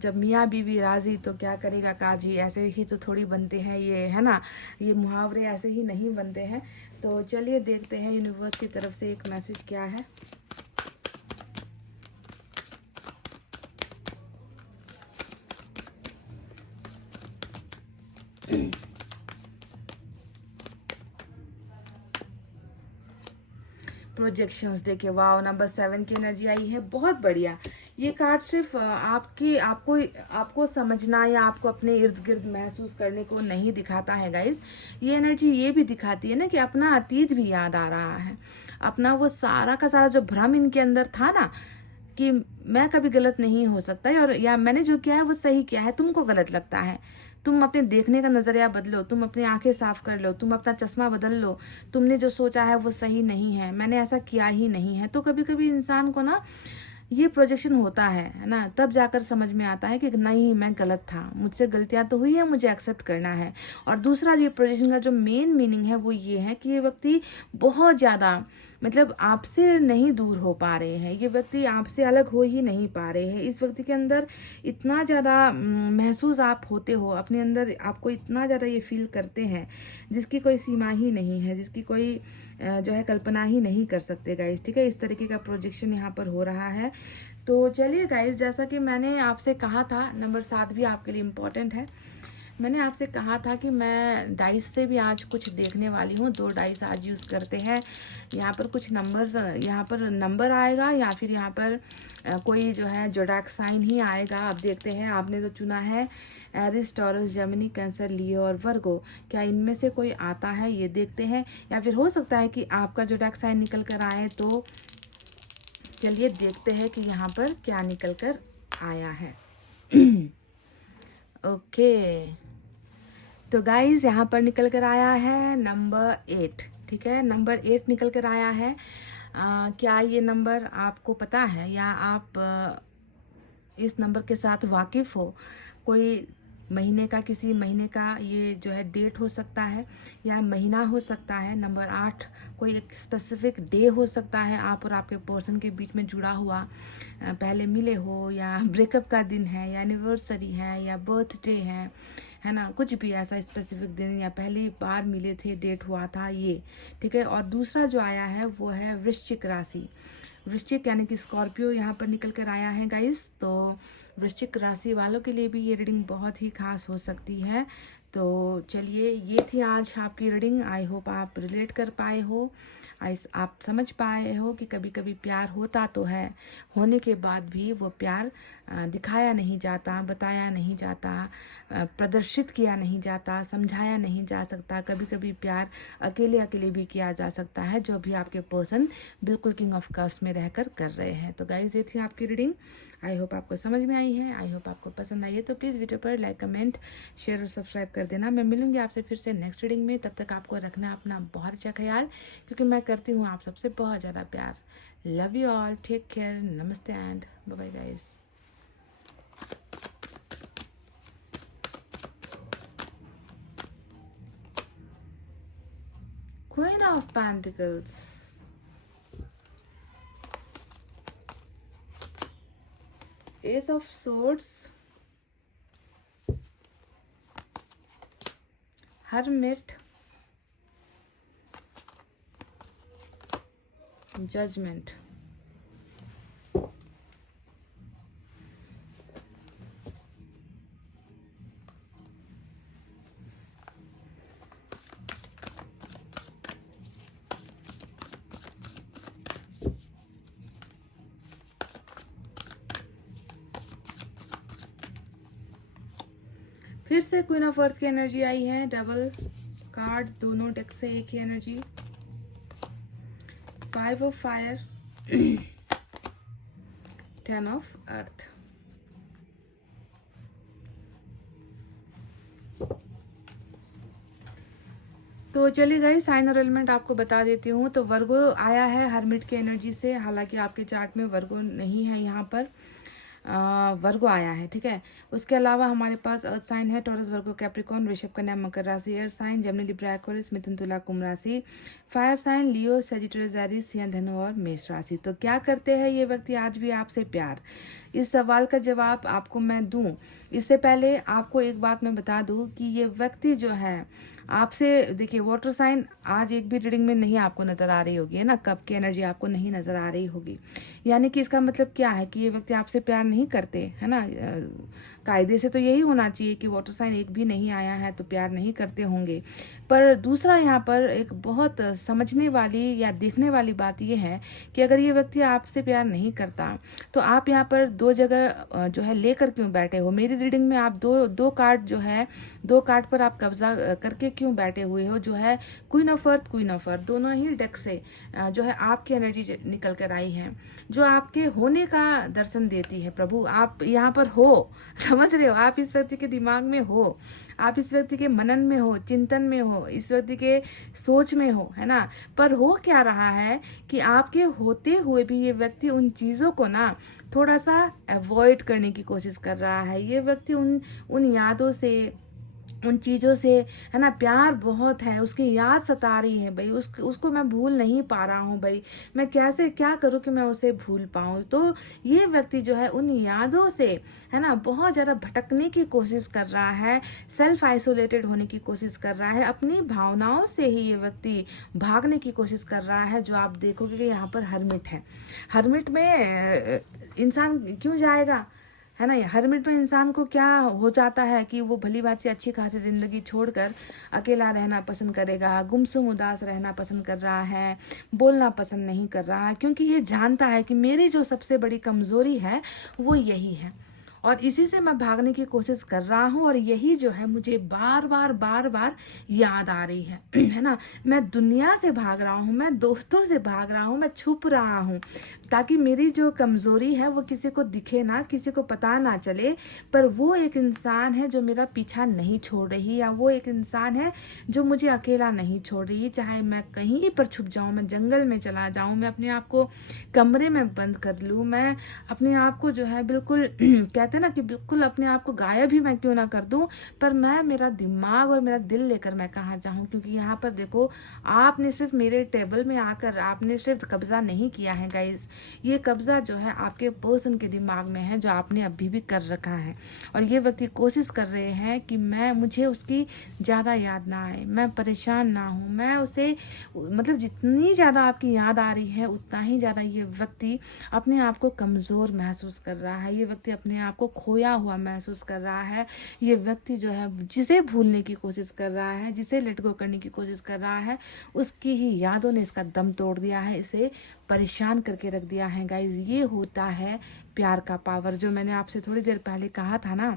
जब मियाँ बीवी राजी तो क्या करेगा काजी, ऐसे ही तो थोड़ी बनते हैं ये, है ना, ये मुहावरे ऐसे ही नहीं बनते हैं। तो चलिए देखते हैं यूनिवर्स की तरफ से एक मैसेज क्या है। प्रोजेक्शंस देखिए, वाओ, नंबर 7 की एनर्जी आई है, बहुत बढ़िया। ये कार्ड सिर्फ आपको समझना या आपको अपने इर्द गिर्द महसूस करने को नहीं दिखाता है गाइस। ये एनर्जी ये भी दिखाती है ना कि अपना अतीत भी याद आ रहा है, अपना वो सारा का सारा जो भ्रम इनके अंदर था ना कि मैं कभी गलत नहीं हो सकता है, और या मैंने जो किया है वो सही किया है, तुमको गलत लगता है। तुम अपने देखने का नज़रिया बदलो, तुम अपनी आंखें साफ कर लो, तुम अपना चश्मा बदल लो। तुमने जो सोचा है वो सही नहीं है, मैंने ऐसा किया ही नहीं है। तो कभी कभी इंसान को ना ये प्रोजेक्शन होता है ना, तब जाकर समझ में आता है कि नहीं, मैं गलत था, मुझसे गलतियां तो हुई है, मुझे एक्सेप्ट करना है। और दूसरा ये प्रोजेक्शन का जो मेन मीनिंग है वो ये है कि ये व्यक्ति बहुत ज़्यादा मतलब आपसे नहीं दूर हो पा रहे हैं, ये व्यक्ति आपसे अलग हो ही नहीं पा रहे हैं। इस व्यक्ति के अंदर इतना ज़्यादा महसूस आप होते हो अपने अंदर, आपको इतना ज़्यादा ये फील करते हैं जिसकी कोई सीमा ही नहीं है, जिसकी कोई जो है कल्पना ही नहीं कर सकते गाइस। ठीक है, इस तरीके का प्रोजेक्शन यहाँ पर हो रहा है। तो चलिए गाइस, जैसा कि मैंने आपसे कहा था, नंबर 7 भी आपके लिए इम्पोर्टेंट है। मैंने आपसे कहा था कि मैं डाइस से भी आज कुछ देखने वाली हूँ। 2 डाइस आज यूज़ करते हैं। यहाँ पर कुछ नंबर्स, यहाँ पर नंबर आएगा या फिर यहाँ पर कोई जो है जोडाक साइन ही आएगा। आप देखते हैं, आपने तो चुना है एरिस, टॉरस, जेमिनी, कैंसर, लियो और वर्गो। क्या इनमें से कोई आता है, ये देखते हैं। या फिर हो सकता है कि आपका जोडाक साइन निकल कर आए। तो चलिए देखते हैं कि यहाँ पर क्या निकल कर आया है। ओके, तो गाइज यहाँ पर निकल कर आया है नंबर 8। ठीक है, नंबर 8 निकल कर आया है। क्या ये नंबर आपको पता है या आप इस नंबर के साथ वाकिफ़ हो? कोई महीने का, किसी महीने का ये जो है डेट हो सकता है या महीना हो सकता है। नंबर 8 कोई एक स्पेसिफिक डे हो सकता है, आप और आपके पर्सन के बीच में जुड़ा हुआ, पहले मिले हो, या ब्रेकअप का दिन है, या एनिवर्सरी है, या बर्थडे है ना, कुछ भी ऐसा स्पेसिफिक दिन, या पहली बार मिले थे, डेट हुआ था ये, ठीक है। और दूसरा जो आया है वो है वृश्चिक राशि। वृश्चिक यानी कि स्कॉर्पियो यहाँ पर निकल कर आया है गाइस। तो वृश्चिक राशि वालों के लिए भी ये रीडिंग बहुत ही खास हो सकती है। तो चलिए, ये थी आज आपकी रीडिंग। आई होप आप रिलेट कर पाए हो, आप समझ पाए हो कि कभी कभी प्यार होता तो है, होने के बाद भी वो प्यार दिखाया नहीं जाता, बताया नहीं जाता, प्रदर्शित किया नहीं जाता, समझाया नहीं जा सकता। कभी कभी प्यार अकेले अकेले भी किया जा सकता है, जो भी आपके पर्सन बिल्कुल किंग ऑफ कप्स में रहकर कर रहे हैं। तो गाइज, ये थी आपकी रीडिंग। आई होप आपको समझ में आई है, आई होप आपको पसंद आई है। तो प्लीज़ वीडियो पर लाइक, कमेंट, शेयर और सब्सक्राइब कर देना। मैं मिलूंगी आपसे फिर से नेक्स्ट रीडिंग में। तब तक आपको रखना अपना बहुत अच्छा ख्याल, क्योंकि मैं करती हूँ आप सबसे बहुत ज़्यादा प्यार। Love you all, take care, नमस्ते and bye bye guys. Queen of Pentacles, Ace of Swords, Hermit, Judgment. फिर से क्वीन ऑफ अर्थ की एनर्जी आई है, डबल कार्ड, दोनों डेक से एक ही energy. 5 of fire, 10 of earth. तो चलिए गई, साइन और एलिमेंट आपको बता देती हूँ। तो वर्गो आया है हर्मिट की एनर्जी से, हालांकि आपके चार्ट में वर्गो नहीं है, यहाँ पर वर्गो आया है, ठीक है। उसके अलावा हमारे पास अर्थ साइन है, Taurus, Virgo, Capricorn, Vrishabh, Kanya, Makar राशि। Air sign Gemini, Libra, Aquarius, मिथुन, तुला, कुंभ राशि। Fire sign Leo, Sagittarius, Aries, Singh, Dhanu और मेष राशि। तो क्या करते हैं ये व्यक्ति आज भी आपसे प्यार? इस सवाल का जवाब आपको मैं दूं, इससे पहले आपको एक बात मैं बता दूं कि ये व्यक्ति जो है आपसे, देखिए वाटर साइन आज एक भी रीडिंग में नहीं आपको नजर आ रही होगी, है ना, कब की एनर्जी आपको नहीं नजर आ रही होगी। यानी कि इसका मतलब क्या है कि ये व्यक्ति आपसे प्यार नहीं करते, है ना। कायदे से तो यही होना चाहिए कि वाटर साइन एक भी नहीं आया है तो प्यार नहीं करते होंगे। पर दूसरा यहाँ पर एक बहुत समझने वाली या देखने वाली बात यह है कि अगर ये व्यक्ति आपसे प्यार नहीं करता तो आप यहाँ पर दो जगह जो है लेकर क्यों बैठे हो? मेरी रीडिंग में आप दो कार्ड जो है, दो कार्ड पर आप कब्जा करके क्यों बैठे हुए हो? जो है queen of earth, queen of earth, दोनों ही डेक से जो है आपकी एनर्जी निकल कर आई है, जो आपके होने का दर्शन देती है। प्रभु आप यहाँ पर हो, समझ रहे हो, आप इस व्यक्ति के दिमाग में हो, आप इस व्यक्ति के मनन में हो, चिंतन में हो, इस व्यक्ति के सोच में हो, है ना। पर हो क्या रहा है कि आपके होते हुए भी ये व्यक्ति उन चीज़ों को ना थोड़ा सा अवॉइड करने की कोशिश कर रहा है। ये व्यक्ति उन यादों से, उन चीज़ों से, है ना, प्यार बहुत है, उसकी याद सता रही है भाई, उसको मैं भूल नहीं पा रहा हूँ भाई, मैं कैसे क्या करूँ कि मैं उसे भूल पाऊँ। तो ये व्यक्ति जो है उन यादों से, है ना, बहुत ज़्यादा भटकने की कोशिश कर रहा है, सेल्फ आइसोलेटेड होने की कोशिश कर रहा है, अपनी भावनाओं से ही ये व्यक्ति भागने की कोशिश कर रहा है। जो आप देखोगे कि यहाँ पर हर्मिट है, हर्मिट में इंसान क्यों जाएगा, है ना। हर्मिट में इंसान को क्या हो जाता है कि वो भली बात से अच्छी खासी ज़िंदगी छोड़कर अकेला रहना पसंद करेगा, गुमसुम उदास रहना पसंद कर रहा है, बोलना पसंद नहीं कर रहा है, क्योंकि ये जानता है कि मेरी जो सबसे बड़ी कमज़ोरी है वो यही है। और इसी से मैं भागने की कोशिश कर रहा हूँ, और यही जो है मुझे बार बार याद आ रही है है ना। मैं दुनिया से भाग रहा हूँ, मैं दोस्तों से भाग रहा हूँ, मैं छुप रहा हूँ ताकि मेरी जो कमज़ोरी है वो किसी को दिखे ना, किसी को पता ना चले। पर वो एक इंसान है जो मेरा पीछा नहीं छोड़ रही, या वो एक इंसान है जो मुझे अकेला नहीं छोड़ रही। चाहे मैं कहीं पर छुप जाऊँ, मैं जंगल में चला जाऊँ, मैं अपने आप को कमरे में बंद कर लूँ, मैं अपने आप को जो है बिल्कुल कहते हैं ना कि बिल्कुल अपने आप को गायब ही मैं क्यों ना कर दूँ, पर मैं मेरा दिमाग और मेरा दिल लेकर मैं कहाँ जाऊँ। क्योंकि यहाँ पर देखो, आपने सिर्फ मेरे टेबल में आकर आपने सिर्फ कब्जा नहीं किया है गाइस, ये कब्जा जो है आपके पर्सन के दिमाग में है, जो आपने अभी भी कर रखा है। और ये व्यक्ति कोशिश कर रहे हैं कि मुझे उसकी ज़्यादा याद ना आए, मैं परेशान ना हूँ, मैं उसे मतलब जितनी ज़्यादा आपकी याद आ रही है उतना ही ज़्यादा ये व्यक्ति अपने आप को कमज़ोर महसूस कर रहा है, ये व्यक्ति अपने आप को खोया हुआ महसूस कर रहा है। ये व्यक्ति जो है जिसे भूलने की कोशिश कर रहा है, जिसे लेट गो करने की कोशिश कर रहा है, उसकी ही यादों ने इसका दम तोड़ दिया है, इसे परेशान करके रख दिया है गाइज। ये होता है प्यार का पावर, जो मैंने आपसे थोड़ी देर पहले कहा था ना,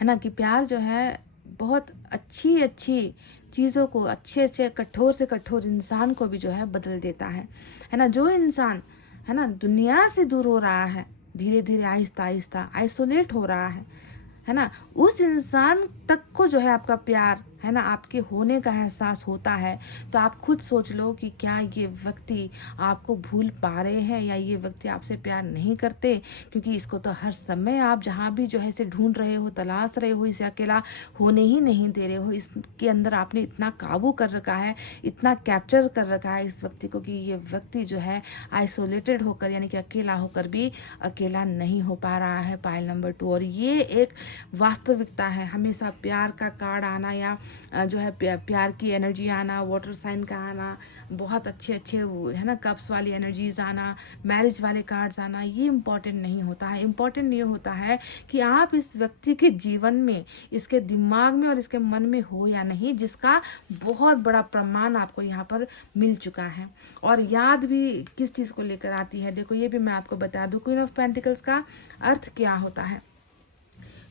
है ना, कि प्यार जो है बहुत अच्छी अच्छी चीज़ों को, अच्छे अच्छे कठोर से कठोर इंसान को भी जो है बदल देता है ना। जो इंसान है ना दुनिया से दूर हो रहा है, धीरे धीरे आहिस्ता आहिस्ता आइसोलेट हो रहा है ना, उस इंसान तक को जो है आपका प्यार है ना, आपके होने का एहसास होता है। तो आप खुद सोच लो कि क्या ये व्यक्ति आपको भूल पा रहे हैं, या ये व्यक्ति आपसे प्यार नहीं करते। क्योंकि इसको तो हर समय आप जहाँ भी जो है इसे ढूंढ रहे हो, तलाश रहे हो, इसे अकेला होने ही नहीं दे रहे हो। इसके अंदर आपने इतना काबू कर रखा है, इतना कैप्चर कर रखा है इस व्यक्ति को, कि ये व्यक्ति जो है आइसोलेटेड होकर, यानी कि अकेला होकर भी अकेला नहीं हो पा रहा है। Pile number 2। और ये एक वास्तविकता है। हमेशा प्यार का कार्ड आना, या जो है प्यार की एनर्जी आना, वाटर साइन का आना, बहुत अच्छे अच्छे है ना कप्स वाली एनर्जीज आना, मैरिज वाले कार्ड्स आना, ये इम्पॉर्टेंट नहीं होता है। इम्पॉर्टेंट ये होता है कि आप इस व्यक्ति के जीवन में, इसके दिमाग में और इसके मन में हो या नहीं, जिसका बहुत बड़ा प्रमाण आपको यहाँ पर मिल चुका है। और याद भी किस चीज़ को लेकर आती है, देखो ये भी मैं आपको बता दूँ। क्वीन ऑफ पेंटिकल्स का अर्थ क्या होता है?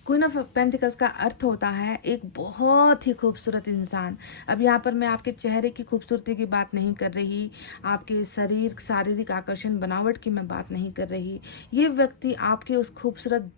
क्वीन ऑफ पेंटिकल्स का अर्थ होता है एक बहुत ही खूबसूरत इंसान। अब यहाँ पर मैं आपके चेहरे की खूबसूरती की बात नहीं कर रही, आपके शारीरिक आकर्षण बनावट की मैं बात नहीं कर रही। ये व्यक्ति आपके उस खूबसूरत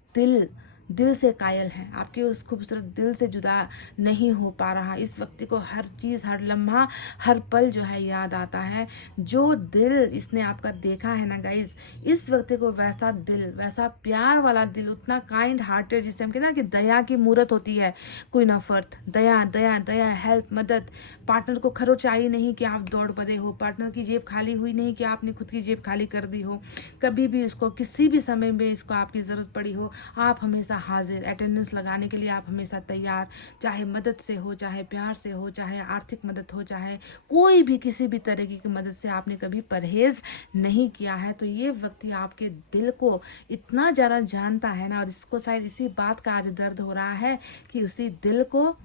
दिल से कायल है, आपके उस खूबसूरत दिल से जुदा नहीं हो पा रहा। इस व्यक्ति को हर चीज़, हर लम्हा, हर पल जो है याद आता है। जो दिल इसने आपका देखा है ना गाइज, इस व्यक्ति को वैसा दिल, वैसा प्यार वाला दिल, उतना काइंड हार्टेड, जिससे हम कहते हैं ना कि दया की मूरत होती है queen of earth. Daya Daya Daya, help, मदद। पार्टनर को खरोचाई नहीं कि आप दौड़ पड़े हो, पार्टनर की जेब खाली हुई नहीं कि आपने खुद की जेब खाली कर दी हो। कभी भी उसको किसी भी समय में इसको आपकी ज़रूरत पड़ी हो, आप हमेशा हाजिर, अटेंडेंस लगाने के लिए आप हमेशा तैयार, चाहे मदद से हो, चाहे प्यार से हो, चाहे आर्थिक मदद हो, चाहे कोई भी किसी भी तरीके की मदद से आपने कभी परहेज नहीं किया है। तो ये व्यक्ति आपके दिल को इतना ज़्यादा जानता है ना, और इसको शायद इसी बात का आज दर्द हो रहा है कि उसी दिल को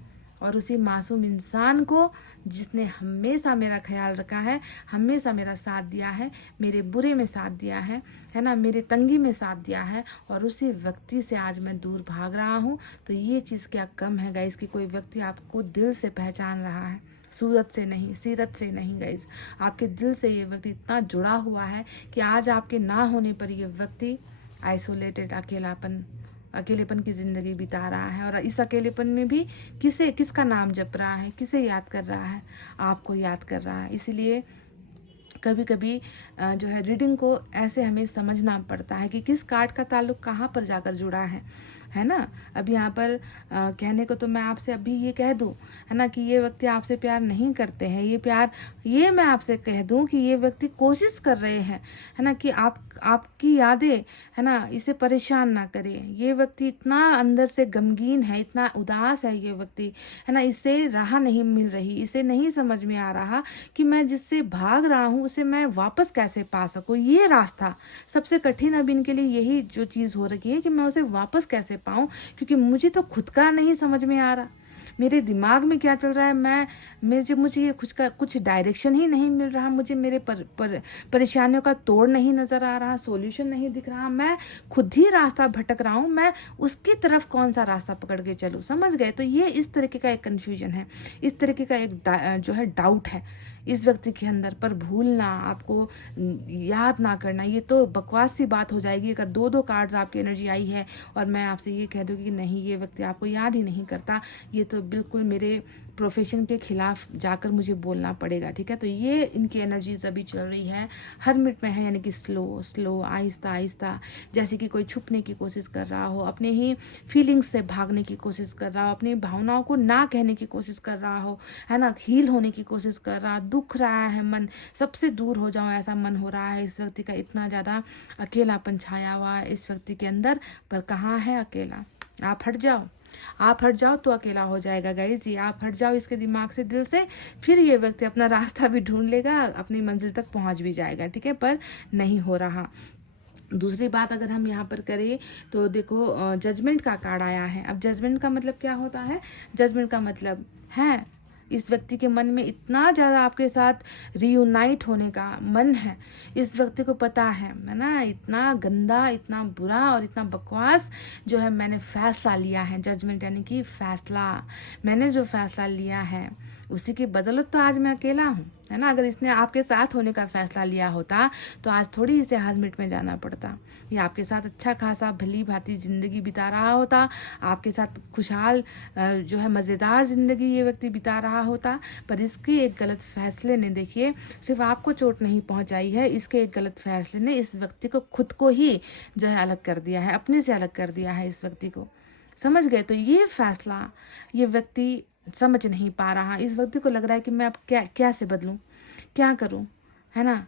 और उसी मासूम इंसान को, जिसने हमेशा मेरा ख्याल रखा है, हमेशा मेरा साथ दिया है, मेरे बुरे में साथ दिया है ना, मेरी तंगी में साथ दिया है, और उसी व्यक्ति से आज मैं दूर भाग रहा हूँ। तो ये चीज़ क्या कम है गाइस कि कोई व्यक्ति आपको दिल से पहचान रहा है, सूरत से नहीं, सीरत से नहीं गाइस, आपके दिल से ये व्यक्ति इतना जुड़ा हुआ है कि आज आपके ना होने पर ये व्यक्ति आइसोलेटेड, अकेलेपन की ज़िंदगी बिता रहा है। और इस अकेलेपन में भी किसका नाम जप रहा है, किसे याद कर रहा है? आपको याद कर रहा है। इसीलिए कभी कभी जो है रीडिंग को ऐसे हमें समझना पड़ता है कि किस कार्ड का ताल्लुक कहाँ पर जाकर जुड़ा है ना। अब यहाँ पर कहने को तो मैं आपसे अभी ये कह दूँ है ना कि ये व्यक्ति आपसे प्यार नहीं करते हैं, ये मैं आपसे कह दूँ कि ये व्यक्ति कोशिश कर रहे हैं है ना कि आपकी यादें है ना इसे परेशान ना करें। ये व्यक्ति इतना अंदर से गमगीन है, इतना उदास है ये व्यक्ति है ना, इसे राह नहीं मिल रही, इसे नहीं समझ में आ रहा कि मैं जिससे भाग रहा हूँ उसे मैं वापस कैसे पा सकूँ। ये रास्ता सबसे कठिन अब इनके लिए यही जो चीज़ हो रही है कि मैं उसे वापस कैसे पाऊँ, क्योंकि मुझे तो खुद का नहीं समझ में आ रहा। मेरे दिमाग में क्या चल रहा है, मुझे ये कुछ डायरेक्शन ही नहीं मिल रहा, मुझे मेरे परेशानियों का तोड़ नहीं नज़र आ रहा, सॉल्यूशन नहीं दिख रहा, मैं खुद ही रास्ता भटक रहा हूँ, मैं उसकी तरफ कौन सा रास्ता पकड़ के चलूँ। समझ गए? तो ये इस तरीके का एक कन्फ्यूजन है, इस तरीके का एक जो है डाउट है इस व्यक्ति के अंदर। पर भूलना, आपको याद ना करना, ये तो बकवास सी बात हो जाएगी अगर दो दो कार्ड्स आपकी एनर्जी आई है और मैं आपसे ये कह दूँगी कि नहीं, ये व्यक्ति आपको याद ही नहीं करता। ये तो बिल्कुल मेरे प्रोफेशन के खिलाफ जाकर मुझे बोलना पड़ेगा। ठीक है, तो ये इनकी एनर्जीज अभी चल रही है, हर्मिट में है, यानी कि स्लो स्लो, आहिस्ता आहिस्ता, जैसे कि कोई छुपने की कोशिश कर रहा हो, अपने ही फीलिंग्स से भागने की कोशिश कर रहा हो, अपनी भावनाओं को ना कहने की कोशिश कर रहा हो, है ना, हील होने की कोशिश कर रहा, दुख रहा है, मन सबसे दूर हो जाऊं ऐसा मन हो रहा है इस व्यक्ति का। इतना ज़्यादा अकेलापन छाया हुआ है इस व्यक्ति के अंदर। पर कहाँ है अकेला? आप हट जाओ, आप हट जाओ तो अकेला हो जाएगा गाइज। ये आप हट जाओ इसके दिमाग से, दिल से, फिर ये व्यक्ति अपना रास्ता भी ढूंढ लेगा, अपनी मंजिल तक पहुंच भी जाएगा। ठीक है, पर नहीं हो रहा। दूसरी बात अगर हम यहाँ पर करें तो देखो, जजमेंट का कार्ड आया है। अब जजमेंट का मतलब क्या होता है? जजमेंट का मतलब है इस व्यक्ति के मन में इतना ज़्यादा आपके साथ रीयूनाइट होने का मन है। इस व्यक्ति को पता है ना, इतना गंदा, इतना बुरा और इतना बकवास जो है मैंने फैसला लिया है। जजमेंट यानी कि फैसला, मैंने जो फैसला लिया है उसी की बदौलत तो आज मैं अकेला हूँ, है ना। अगर इसने आपके साथ होने का फैसला लिया होता तो आज थोड़ी इसे हर्मिट में जाना पड़ता। ये आपके साथ अच्छा खासा भली भांति ज़िंदगी बिता रहा होता, आपके साथ खुशहाल जो है मज़ेदार ज़िंदगी ये व्यक्ति बिता रहा होता। पर इसके एक गलत फैसले ने, देखिए, सिर्फ आपको चोट नहीं पहुंचाई है, इसके एक गलत फैसले ने इस व्यक्ति को खुद को ही जो है अलग कर दिया है, अपने से अलग कर दिया है इस व्यक्ति को। समझ गए? तो ये फैसला ये व्यक्ति समझ नहीं पा रहा। इस व्यक्ति को लग रहा है कि मैं अब क्या से बदलूं, क्या करूं, है ना।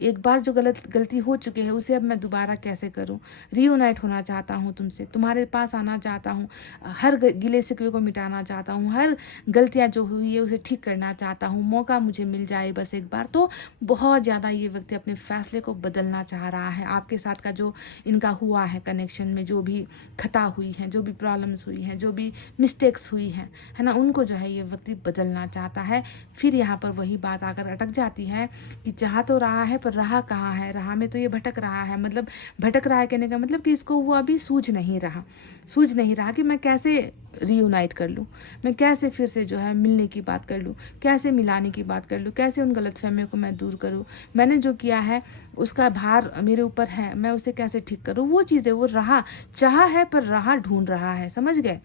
एक बार जो गलती हो चुकी है उसे अब मैं दोबारा कैसे करूं। रीयूनाइट होना चाहता हूं तुमसे, तुम्हारे पास आना चाहता हूं, हर गिले शिकवे को मिटाना चाहता हूं, हर गलतियां जो हुई है उसे ठीक करना चाहता हूं। मौका मुझे मिल जाए बस एक बार। तो बहुत ज़्यादा ये व्यक्ति अपने फैसले को बदलना चाह रहा है। आपके साथ का जो इनका हुआ है कनेक्शन में, जो भी खता हुई है, जो भी प्रॉब्लम्स हुई हैं, जो भी मिस्टेक्स हुई हैं, है ना, उनको जो है ये व्यक्ति बदलना चाहता है। फिर यहाँ पर वही बात आकर अटक जाती है कि चाह तो रहा है पर रहा कहाँ है। राह में तो ये भटक रहा है, मतलब भटक रहा है कहने का मतलब कि इसको वो अभी सूझ नहीं रहा कि मैं कैसे रीयूनाइट कर लूँ, मैं कैसे फिर से जो है मिलने की बात कर लूँ, कैसे मिलाने की बात कर लूँ, कैसे उन गलतफहमियों को मैं दूर करूँ। मैंने जो किया है उसका भार मेरे ऊपर है, मैं उसे कैसे ठीक करूँ। वो चीज़ें वो राह चाह है पर राह ढूंढ रहा है। समझ गए?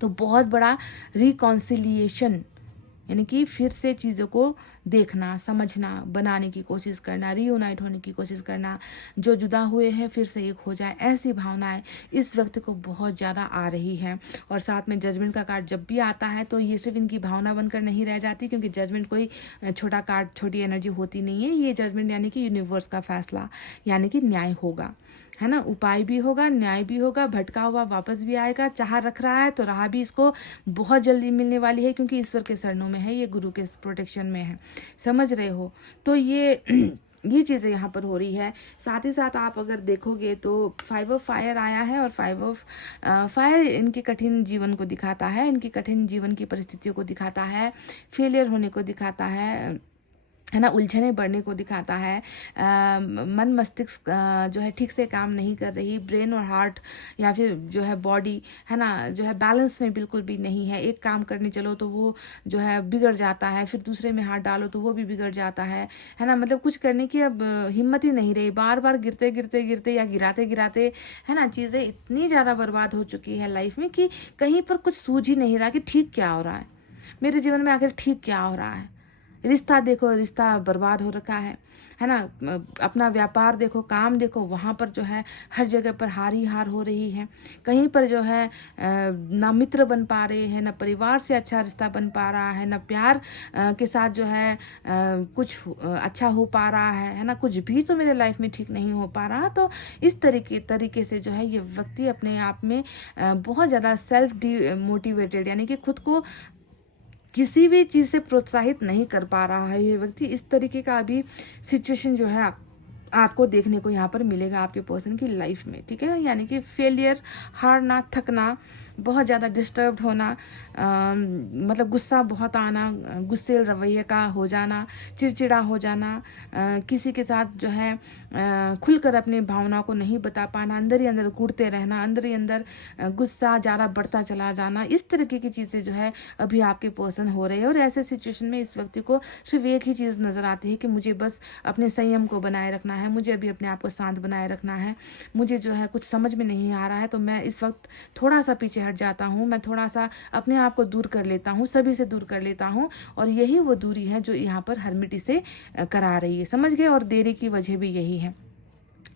तो बहुत बड़ा रिकॉन्सिलिएशन, यानी कि फिर से चीज़ों को देखना, समझना, बनाने की कोशिश करना, रीयूनाइट होने की कोशिश करना, जो जुदा हुए हैं फिर से एक हो जाए, ऐसी भावनाएं इस व्यक्ति को बहुत ज़्यादा आ रही हैं। और साथ में जजमेंट का कार्ड जब भी आता है तो ये सिर्फ इनकी भावना बनकर नहीं रह जाती, क्योंकि जजमेंट कोई छोटा कार्ड, छोटी एनर्जी होती नहीं है। ये जजमेंट यानी कि यूनिवर्स का फैसला, यानी कि न्याय होगा, है ना। उपाय भी होगा, न्याय भी होगा, भटका हुआ वापस भी आएगा। चाह रख रहा है तो राह भी इसको बहुत जल्दी मिलने वाली है, क्योंकि ईश्वर के शरणों में है, ये गुरु के प्रोटेक्शन में है। समझ रहे हो? तो ये चीज़ें यहाँ पर हो रही है। साथ ही साथ आप अगर देखोगे तो 5 ऑफ फायर आया है, और 5 ऑफ फायर इनके कठिन जीवन को दिखाता है, इनकी कठिन जीवन की परिस्थितियों को दिखाता है, फेलियर होने को दिखाता है ना, उलझने बढ़ने को दिखाता है। मन मस्तिष्क जो है ठीक से काम नहीं कर रही, ब्रेन और हार्ट या फिर जो है बॉडी, है ना, जो है बैलेंस में बिल्कुल भी नहीं है। एक काम करने चलो तो वो जो है बिगड़ जाता है, फिर दूसरे में हाथ डालो तो वो भी बिगड़ जाता है ना। मतलब कुछ करने की अब हिम्मत ही नहीं रही, बार बार गिरते गिरते गिरते या गिराते गिराते, है ना, चीज़ें इतनी ज़्यादा बर्बाद हो चुकी है लाइफ में कि कहीं पर कुछ सूझ ही नहीं रहा कि ठीक क्या हो रहा है मेरे जीवन में, आखिर ठीक क्या हो रहा है। रिश्ता देखो, रिश्ता बर्बाद हो रखा है ना। अपना व्यापार देखो, काम देखो, वहाँ पर जो है हर जगह पर हार ही हार हो रही है। कहीं पर जो है ना मित्र बन पा रहे हैं, ना परिवार से अच्छा रिश्ता बन पा रहा है, ना प्यार के साथ जो है कुछ अच्छा हो पा रहा है ना। कुछ भी तो मेरे लाइफ में ठीक नहीं हो पा रहा। तो इस तरीके से जो है ये व्यक्ति अपने आप में बहुत ज़्यादा सेल्फ मोटिवेटेड, यानी कि खुद को किसी भी चीज़ से प्रोत्साहित नहीं कर पा रहा है ये व्यक्ति। इस तरीके का अभी सिचुएशन जो है आपको देखने को यहाँ पर मिलेगा आपके पर्सन की लाइफ में। ठीक है, यानी कि फेलियर, हारना, थकना, बहुत ज़्यादा डिस्टर्ब्ड होना, मतलब गुस्सा बहुत आना, गुस्सेल रवैये का हो जाना, चिड़चिड़ा हो जाना, किसी के साथ जो है खुलकर अपनी भावनाओं को नहीं बता पाना, अंदर ही अंदर कूटते रहना, अंदर ही अंदर गुस्सा ज़्यादा बढ़ता चला जाना, इस तरीके की चीज़ें जो है अभी आपके पर्सन हो रही है। और ऐसे सिचुएशन में इस व्यक्ति को सिर्फ एक ही चीज़ नज़र आती है कि मुझे बस अपने संयम को बनाए रखना है, मुझे अभी अपने आप को शांत बनाए रखना है, मुझे जो है कुछ समझ में नहीं आ रहा है तो मैं इस वक्त थोड़ा सा पीछे हट जाता हूँ, मैं थोड़ा सा अपने आप को दूर कर लेता हूँ, सभी से दूर कर लेता हूँ। और यही वो दूरी है जो यहाँ पर हरमिट इसे करा रही है, समझ गए। और देरी की वजह भी यही है,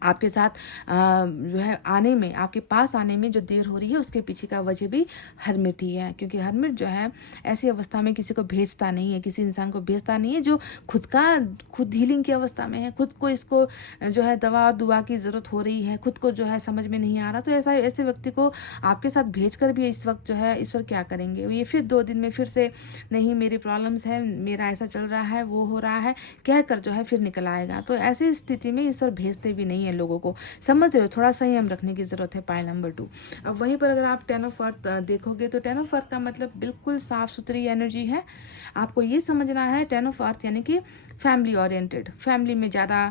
आपके साथ जो है आने में, आपके पास आने में जो देर हो रही है उसके पीछे का वजह भी हरमिट ही है। क्योंकि हरमिट जो है ऐसी अवस्था में किसी को भेजता नहीं है, किसी इंसान को भेजता नहीं है जो खुद हीलिंग की अवस्था में है, खुद को इसको जो है दवा दुआ की ज़रूरत हो रही है, खुद को जो है समझ में नहीं आ रहा, तो ऐसे व्यक्ति को आपके साथ भेज कर भी इस वक्त जो है ईश्वर क्या करेंगे, ये फिर 2 दिन में फिर से नहीं मेरी प्रॉब्लम्स है, मेरा ऐसा चल रहा है, वो हो रहा है कह कर जो है फिर निकल आएगा। तो ऐसी स्थिति में ईश्वर भेजते भी नहीं है लोगों को, समझ रहे हो, थोड़ा संयम रखने की जरूरत है। Pile number 2। अब वहीं पर अगर आप 10 ऑफ अर्थ देखोगे तो 10 ऑफ अर्थ का मतलब बिल्कुल साफ सुथरी एनर्जी है। आपको ये समझना है 10 ऑफ अर्थ यानी कि फैमिली ओरिएंटेड, फैमिली में ज़्यादा,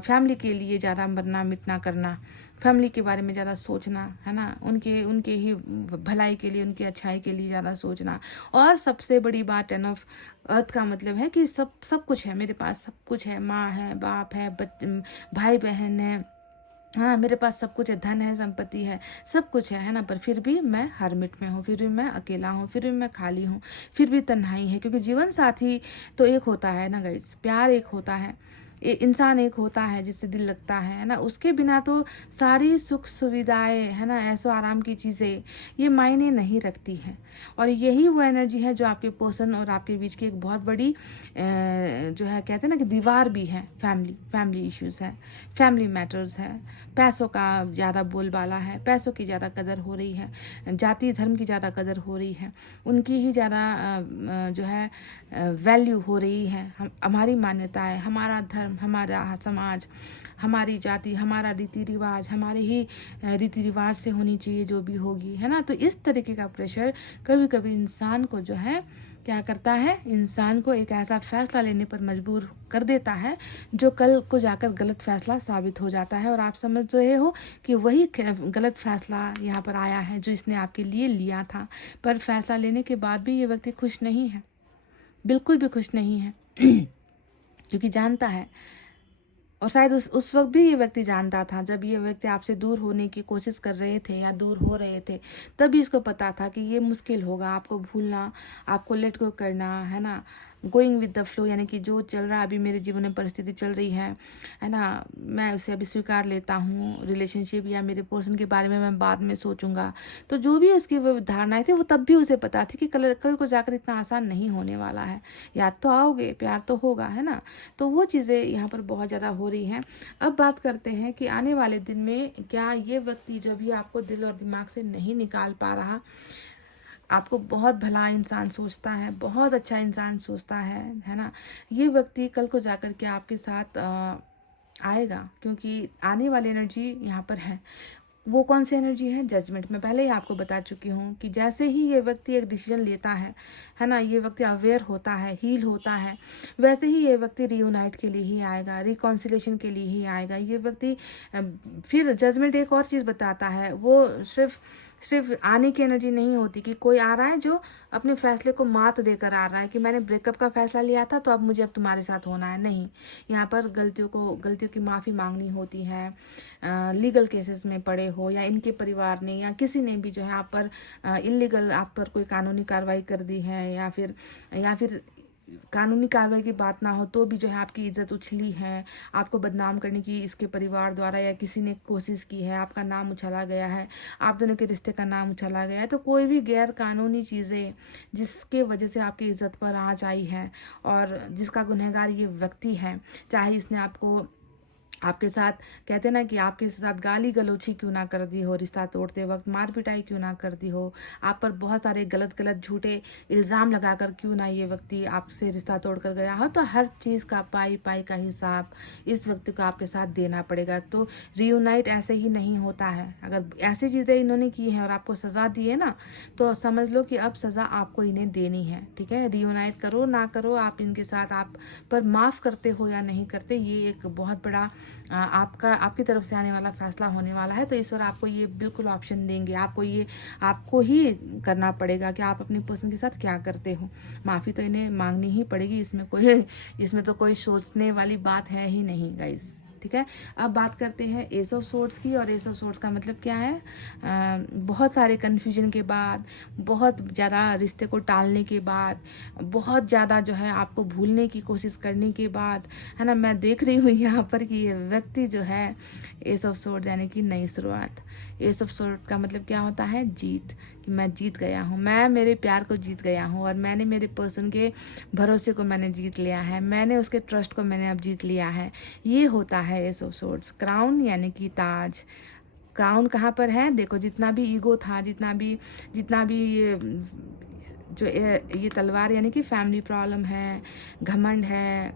फैमिली के लिए ज़्यादा मरना मिटना करना, फैमिली के बारे में ज़्यादा सोचना, है ना, उनके ही भलाई के लिए, उनकी अच्छाई के लिए ज़्यादा सोचना। और सबसे बड़ी बात 10 ऑफ अर्थ का मतलब है कि सब कुछ है मेरे पास, सब कुछ है, माँ है, बाप है, भाई बहन है, हाँ मेरे पास सब कुछ है, धन है, संपत्ति है, सब कुछ है ना, पर फिर भी मैं हरमिट में हूँ, फिर भी मैं अकेला हूँ, फिर भी मैं खाली हूँ, फिर भी तन्हाई है। क्योंकि जीवन साथी तो एक होता है ना गाइस, प्यार एक होता है, इंसान एक होता है जिससे दिल लगता है ना, उसके बिना तो सारी सुख सुविधाएं, है ना, ऐसो आराम की चीज़ें ये मायने नहीं रखती हैं। और यही वो एनर्जी है जो आपके पर्सन और आपके बीच की एक बहुत बड़ी जो है कहते हैं ना कि दीवार भी है। फैमिली इश्यूज है, फैमिली मैटर्स है, पैसों का ज़्यादा बोलबाला है, पैसों की ज़्यादा कदर हो रही है, जाति धर्म की ज़्यादा कदर हो रही है, उनकी ही ज़्यादा जो है वैल्यू हो रही है। हमारी मान्यताएं, हमारा धर्म, हमारा समाज, हमारी जाति, हमारा रीति रिवाज, हमारे ही रीति रिवाज से होनी चाहिए जो भी होगी, है ना। तो इस तरीके का प्रेशर कभी कभी इंसान को जो है क्या करता है, इंसान को एक ऐसा फैसला लेने पर मजबूर कर देता है जो कल को जाकर गलत फैसला साबित हो जाता है। और आप समझ रहे हो कि वही गलत फैसला यहाँ पर आया है जो इसने आपके लिए लिया था। पर फैसला लेने के बाद भी ये व्यक्ति खुश नहीं है, बिल्कुल भी खुश नहीं है क्योंकि जानता है, और शायद उस वक्त भी ये व्यक्ति जानता था, जब ये व्यक्ति आपसे दूर होने की कोशिश कर रहे थे या दूर हो रहे थे, तभी इसको पता था कि ये मुश्किल होगा, आपको भूलना, आपको लेट गो करना, है ना, गोइंग विद द फ्लो, यानी कि जो चल रहा है अभी मेरे जीवन में परिस्थिति चल रही है ना, मैं उसे अभी स्वीकार लेता हूँ। रिलेशनशिप या मेरे पर्सन के बारे में मैं बाद में सोचूंगा। तो जो भी उसकी वो धारणाएं थी वो तब भी उसे पता थी कि कल को जाकर इतना आसान नहीं होने वाला है, याद तो आओगे, प्यार तो होगा, है ना। तो वो चीज़ें यहाँ पर बहुत ज़्यादा हो रही हैं। अब बात करते हैं कि आने वाले दिन में क्या ये व्यक्ति जो भी आपको दिल और दिमाग से नहीं निकाल पा रहा, आपको बहुत भला इंसान सोचता है, बहुत अच्छा इंसान सोचता है ना, ये व्यक्ति कल को जाकर के आपके साथ आएगा। क्योंकि आने वाली एनर्जी यहाँ पर है, वो कौन सी एनर्जी है, जजमेंट। मैं पहले ही आपको बता चुकी हूँ कि जैसे ही ये व्यक्ति एक डिसीजन लेता है ना, ये व्यक्ति अवेयर होता है, हील होता है, वैसे ही ये व्यक्ति रियूनाइट के लिए ही आएगा, रिकॉन्सिलेशन के लिए ही आएगा। ये व्यक्ति फिर जजमेंट एक और चीज़ बताता है, वो सिर्फ आने की एनर्जी नहीं होती कि कोई आ रहा है जो अपने फैसले को मात देकर आ रहा है कि मैंने ब्रेकअप का फैसला लिया था तो अब मुझे अब तुम्हारे साथ होना है। नहीं, यहाँ पर गलतियों की माफ़ी मांगनी होती है। लीगल केसेस में पड़े हो या इनके परिवार ने या किसी ने भी जो है आप पर इलीगल, आप पर कोई कानूनी कार्रवाई कर दी है, या फिर कानूनी कार्रवाई की बात ना हो तो भी जो है आपकी इज्जत उछली है, आपको बदनाम करने की इसके परिवार द्वारा या किसी ने कोशिश की है, आपका नाम उछाला गया है, आप दोनों के रिश्ते का नाम उछाला गया है। तो कोई भी गैर कानूनी चीज़ें जिसके वजह से आपकी इज्जत पर आँच आई है और जिसका गुनहगार ये व्यक्ति है, चाहे इसने आपको आपके साथ कहते ना कि आपके साथ गाली गलौची क्यों ना कर दी हो, रिश्ता तोड़ते वक्त मार पिटाई क्यों ना कर दी हो, आप पर बहुत सारे गलत गलत झूठे इल्ज़ाम लगाकर क्यों ना ये व्यक्ति आपसे रिश्ता तोड़ कर गया हो, तो हर चीज़ का पाई पाई का हिसाब इस व्यक्ति को आपके साथ देना पड़ेगा। तो रियूनाइट ऐसे ही नहीं होता है। अगर ऐसी चीज़ें इन्होंने की हैं और आपको सज़ा दी है ना, तो समझ लो कि अब सज़ा आपको इन्हें देनी है। ठीक है, रियूनाइट करो ना करो, आप इनके साथ आप पर माफ़ करते हो या नहीं करते, ये एक बहुत बड़ा आपकी तरफ से आने वाला फैसला होने वाला है। तो ईश्वर आपको ये बिल्कुल ऑप्शन देंगे, आपको ही करना पड़ेगा कि आप अपनी पर्सन के साथ क्या करते हो। माफ़ी तो इन्हें मांगनी ही पड़ेगी, इसमें तो कोई सोचने वाली बात है ही नहीं गाइस। ठीक है, अब बात करते हैं एस ऑफ सोर्ड्स की। और एस ऑफ सोर्ड्स का मतलब क्या है? बहुत सारे कन्फ्यूजन के बाद, बहुत ज़्यादा रिश्ते को टालने के बाद, बहुत ज़्यादा जो है आपको भूलने की कोशिश करने के बाद, है ना, मैं देख रही हूँ यहाँ पर कि ये व्यक्ति जो है एस ऑफ सोर्ड्स यानी कि नई शुरुआत। एस ऑफ सोर्ड का मतलब क्या होता है? जीत, कि मैं जीत गया हूँ, मैं मेरे प्यार को जीत गया हूँ, और मैंने मेरे पर्सन के भरोसे को मैंने जीत लिया है, मैंने उसके ट्रस्ट को मैंने अब जीत लिया है। ये होता है एस ऑफ सोर्ड्स। क्राउन यानी कि ताज। क्राउन कहाँ पर है? देखो, जितना भी ईगो था, जितना भी ये तलवार यानी कि फैमिली प्रॉब्लम है, घमंड है,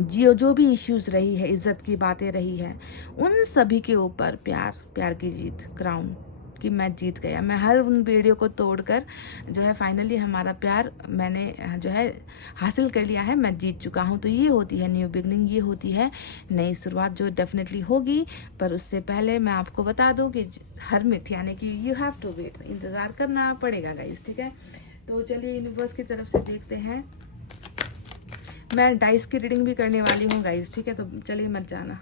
जो भी इश्यूज रही है, इज्जत की बातें रही है, उन सभी के ऊपर प्यार की जीत, क्राउन, कि मैं जीत गया। मैं हर उन बेड़ियों को तोड़कर जो है फाइनली हमारा प्यार मैंने जो है हासिल कर लिया है, मैं जीत चुका हूँ। तो ये होती है न्यू बिगनिंग, ये होती है नई शुरुआत, जो डेफिनेटली होगी। पर उससे पहले मैं आपको बता दूँ कि हर मिट यानी कि यू हैव टू वेट, इंतज़ार करना पड़ेगा गाइस। ठीक है, तो चलिए यूनिवर्स की तरफ से देखते हैं। मैं डाइस की रीडिंग भी करने वाली हूँ गाइस। ठीक है, तो चलिए मत जाना।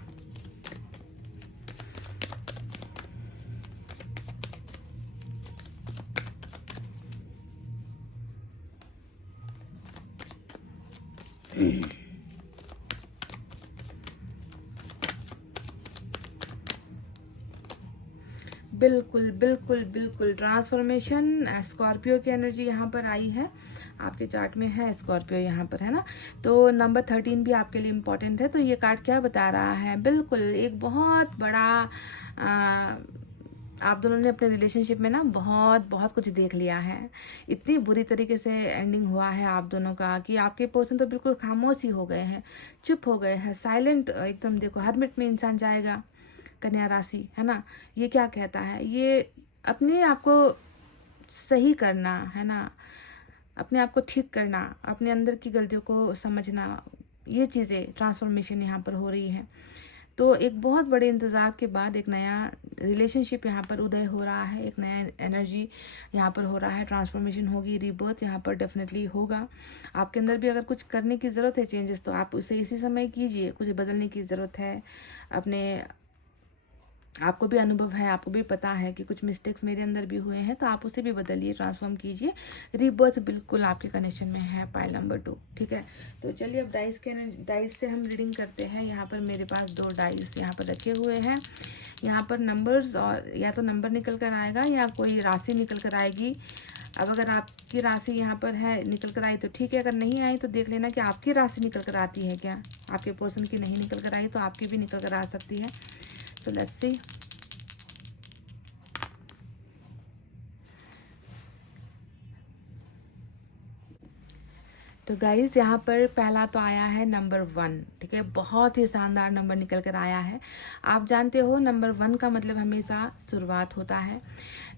बिल्कुल बिल्कुल बिल्कुल, ट्रांसफॉर्मेशन। स्कॉर्पियो की एनर्जी यहाँ पर आई है, आपके चार्ट में है स्कॉर्पियो यहाँ पर, है ना। तो नंबर 13 भी आपके लिए इम्पोर्टेंट है। तो ये कार्ड क्या बता रहा है? बिल्कुल एक बहुत बड़ा आप दोनों ने अपने रिलेशनशिप में ना बहुत बहुत कुछ देख लिया है। इतनी बुरी तरीके से एंडिंग हुआ है आप दोनों का कि आपके पर्सन तो बिल्कुल खामोश ही हो गए हैं, चुप हो गए हैं, साइलेंट एकदम। देखो, हरमिट में इंसान जाएगा, कन्या राशि, है ना। ये क्या कहता है? ये अपने आप को सही करना, है ना, अपने आप को ठीक करना, अपने अंदर की गलतियों को समझना, ये चीज़ें ट्रांसफॉर्मेशन यहाँ पर हो रही है। तो एक बहुत बड़े इंतज़ार के बाद एक नया रिलेशनशिप यहाँ पर उदय हो रहा है, एक नया एनर्जी यहाँ पर हो रहा है, ट्रांसफॉर्मेशन होगी, रीबर्थ यहाँ पर डेफिनेटली होगा। आपके अंदर भी अगर कुछ करने की ज़रूरत है, चेंजेस, तो आप उसे इसी समय कीजिए। कुछ बदलने की ज़रूरत है अपने, आपको भी अनुभव है, आपको भी पता है कि कुछ मिस्टेक्स मेरे अंदर भी हुए हैं, तो आप उसे भी बदलिए, ट्रांसफॉर्म कीजिए। रीबर्थ बिल्कुल आपके कनेक्शन में है, पाइल नंबर 2। ठीक है, तो चलिए अब डाइस से हम रीडिंग करते हैं। यहाँ पर मेरे पास 2 डाइस यहाँ पर रखे हुए हैं। यहाँ पर नंबर्स, और या तो नंबर निकल कर आएगा या कोई राशि निकल कर आएगी। अब अगर आपकी राशि यहाँ पर है, निकल कर आई तो ठीक है, अगर नहीं आई तो देख लेना कि आपकी राशि निकल कर आती है क्या। आपके पर्सन की नहीं निकल कर आई तो आपकी भी निकल कर आ सकती है। So let's see. तो गाइज यहाँ पर पहला तो आया है नंबर 1। ठीक है, बहुत ही शानदार नंबर निकल कर आया है। आप जानते हो नंबर 1 का मतलब हमेशा शुरुआत होता है।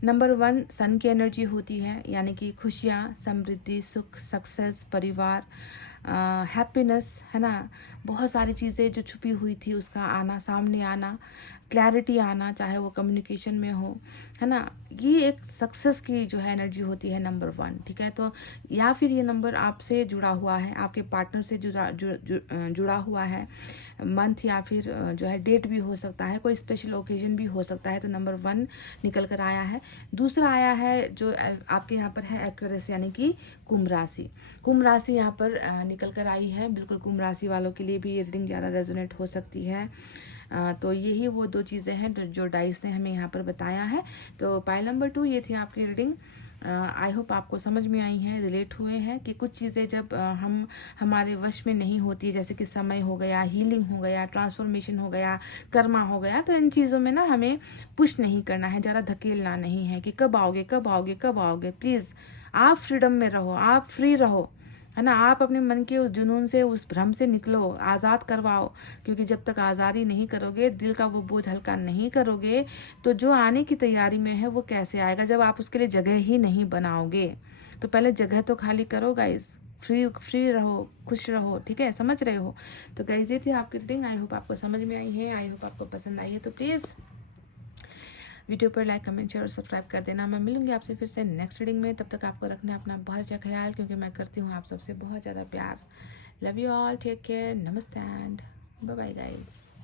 नंबर 1 सन की एनर्जी होती है, यानी कि खुशियाँ, समृद्धि, सुख, सक्सेस, परिवार, हैप्पीनेस, है ना। बहुत सारी चीज़ें जो छुपी हुई थी उसका आना, सामने आना, क्लैरिटी आना, चाहे वो कम्युनिकेशन में हो, है ना। ये एक सक्सेस की जो है एनर्जी होती है नंबर 1। ठीक है, तो या फिर ये नंबर आपसे जुड़ा हुआ है, आपके पार्टनर से जुड़ा हुआ है। मंथ या फिर जो है डेट भी हो सकता है, कोई स्पेशल ओकेजन भी हो सकता है। तो नंबर 1 निकल कर आया है। दूसरा आया है जो आपके यहाँ पर है एक्वेरियस, यानी कि कुंभ राशि। कुंभ राशि यहाँ पर निकल कर आई है। बिल्कुल कुंभ राशि वालों के लिए भी ये रीडिंग ज़्यादा रेजोनेट हो सकती है। तो यही वो 2 चीज़ें हैं जो डाइस ने हमें यहाँ पर बताया है। तो पाइल नंबर 2 ये थी आपकी रीडिंग। आई होप आपको समझ में आई हैं, रिलेट हुए हैं कि कुछ चीज़ें जब हम हमारे वश में नहीं होती, जैसे कि समय हो गया, हीलिंग हो गया, ट्रांसफॉर्मेशन हो गया, कर्मा हो गया, तो इन चीज़ों में ना हमें पुश नहीं करना है, ज़्यादा धकेलना नहीं है कि कब आओगे कब आओगे कब आओगे। प्लीज़ आप फ्रीडम में रहो, आप फ्री रहो, है ना। आप अपने मन के उस जुनून से, उस भ्रम से निकलो, आज़ाद करवाओ, क्योंकि जब तक आज़ादी नहीं करोगे, दिल का वो बोझ हल्का नहीं करोगे, तो जो आने की तैयारी में है वो कैसे आएगा, जब आप उसके लिए जगह ही नहीं बनाओगे। तो पहले जगह तो खाली करो गाइस, फ्री रहो, खुश रहो, ठीक है, समझ रहे हो। तो गाइस ये थी आपकी रीडिंग, आई होप आपको समझ में आई है, आई होप आपको पसंद आई है। तो प्लीज़ वीडियो पर लाइक, कमेंट, शेयर और सब्सक्राइब कर देना। मैं मिलूंगी आपसे फिर से नेक्स्ट रीडिंग में। तब तक आपको रखना अपना बहुत अच्छा ख्याल, क्योंकि मैं करती हूँ आप सबसे बहुत ज़्यादा प्यार। Love you all, take care, नमस्ते एंड बाय बाय गाइस।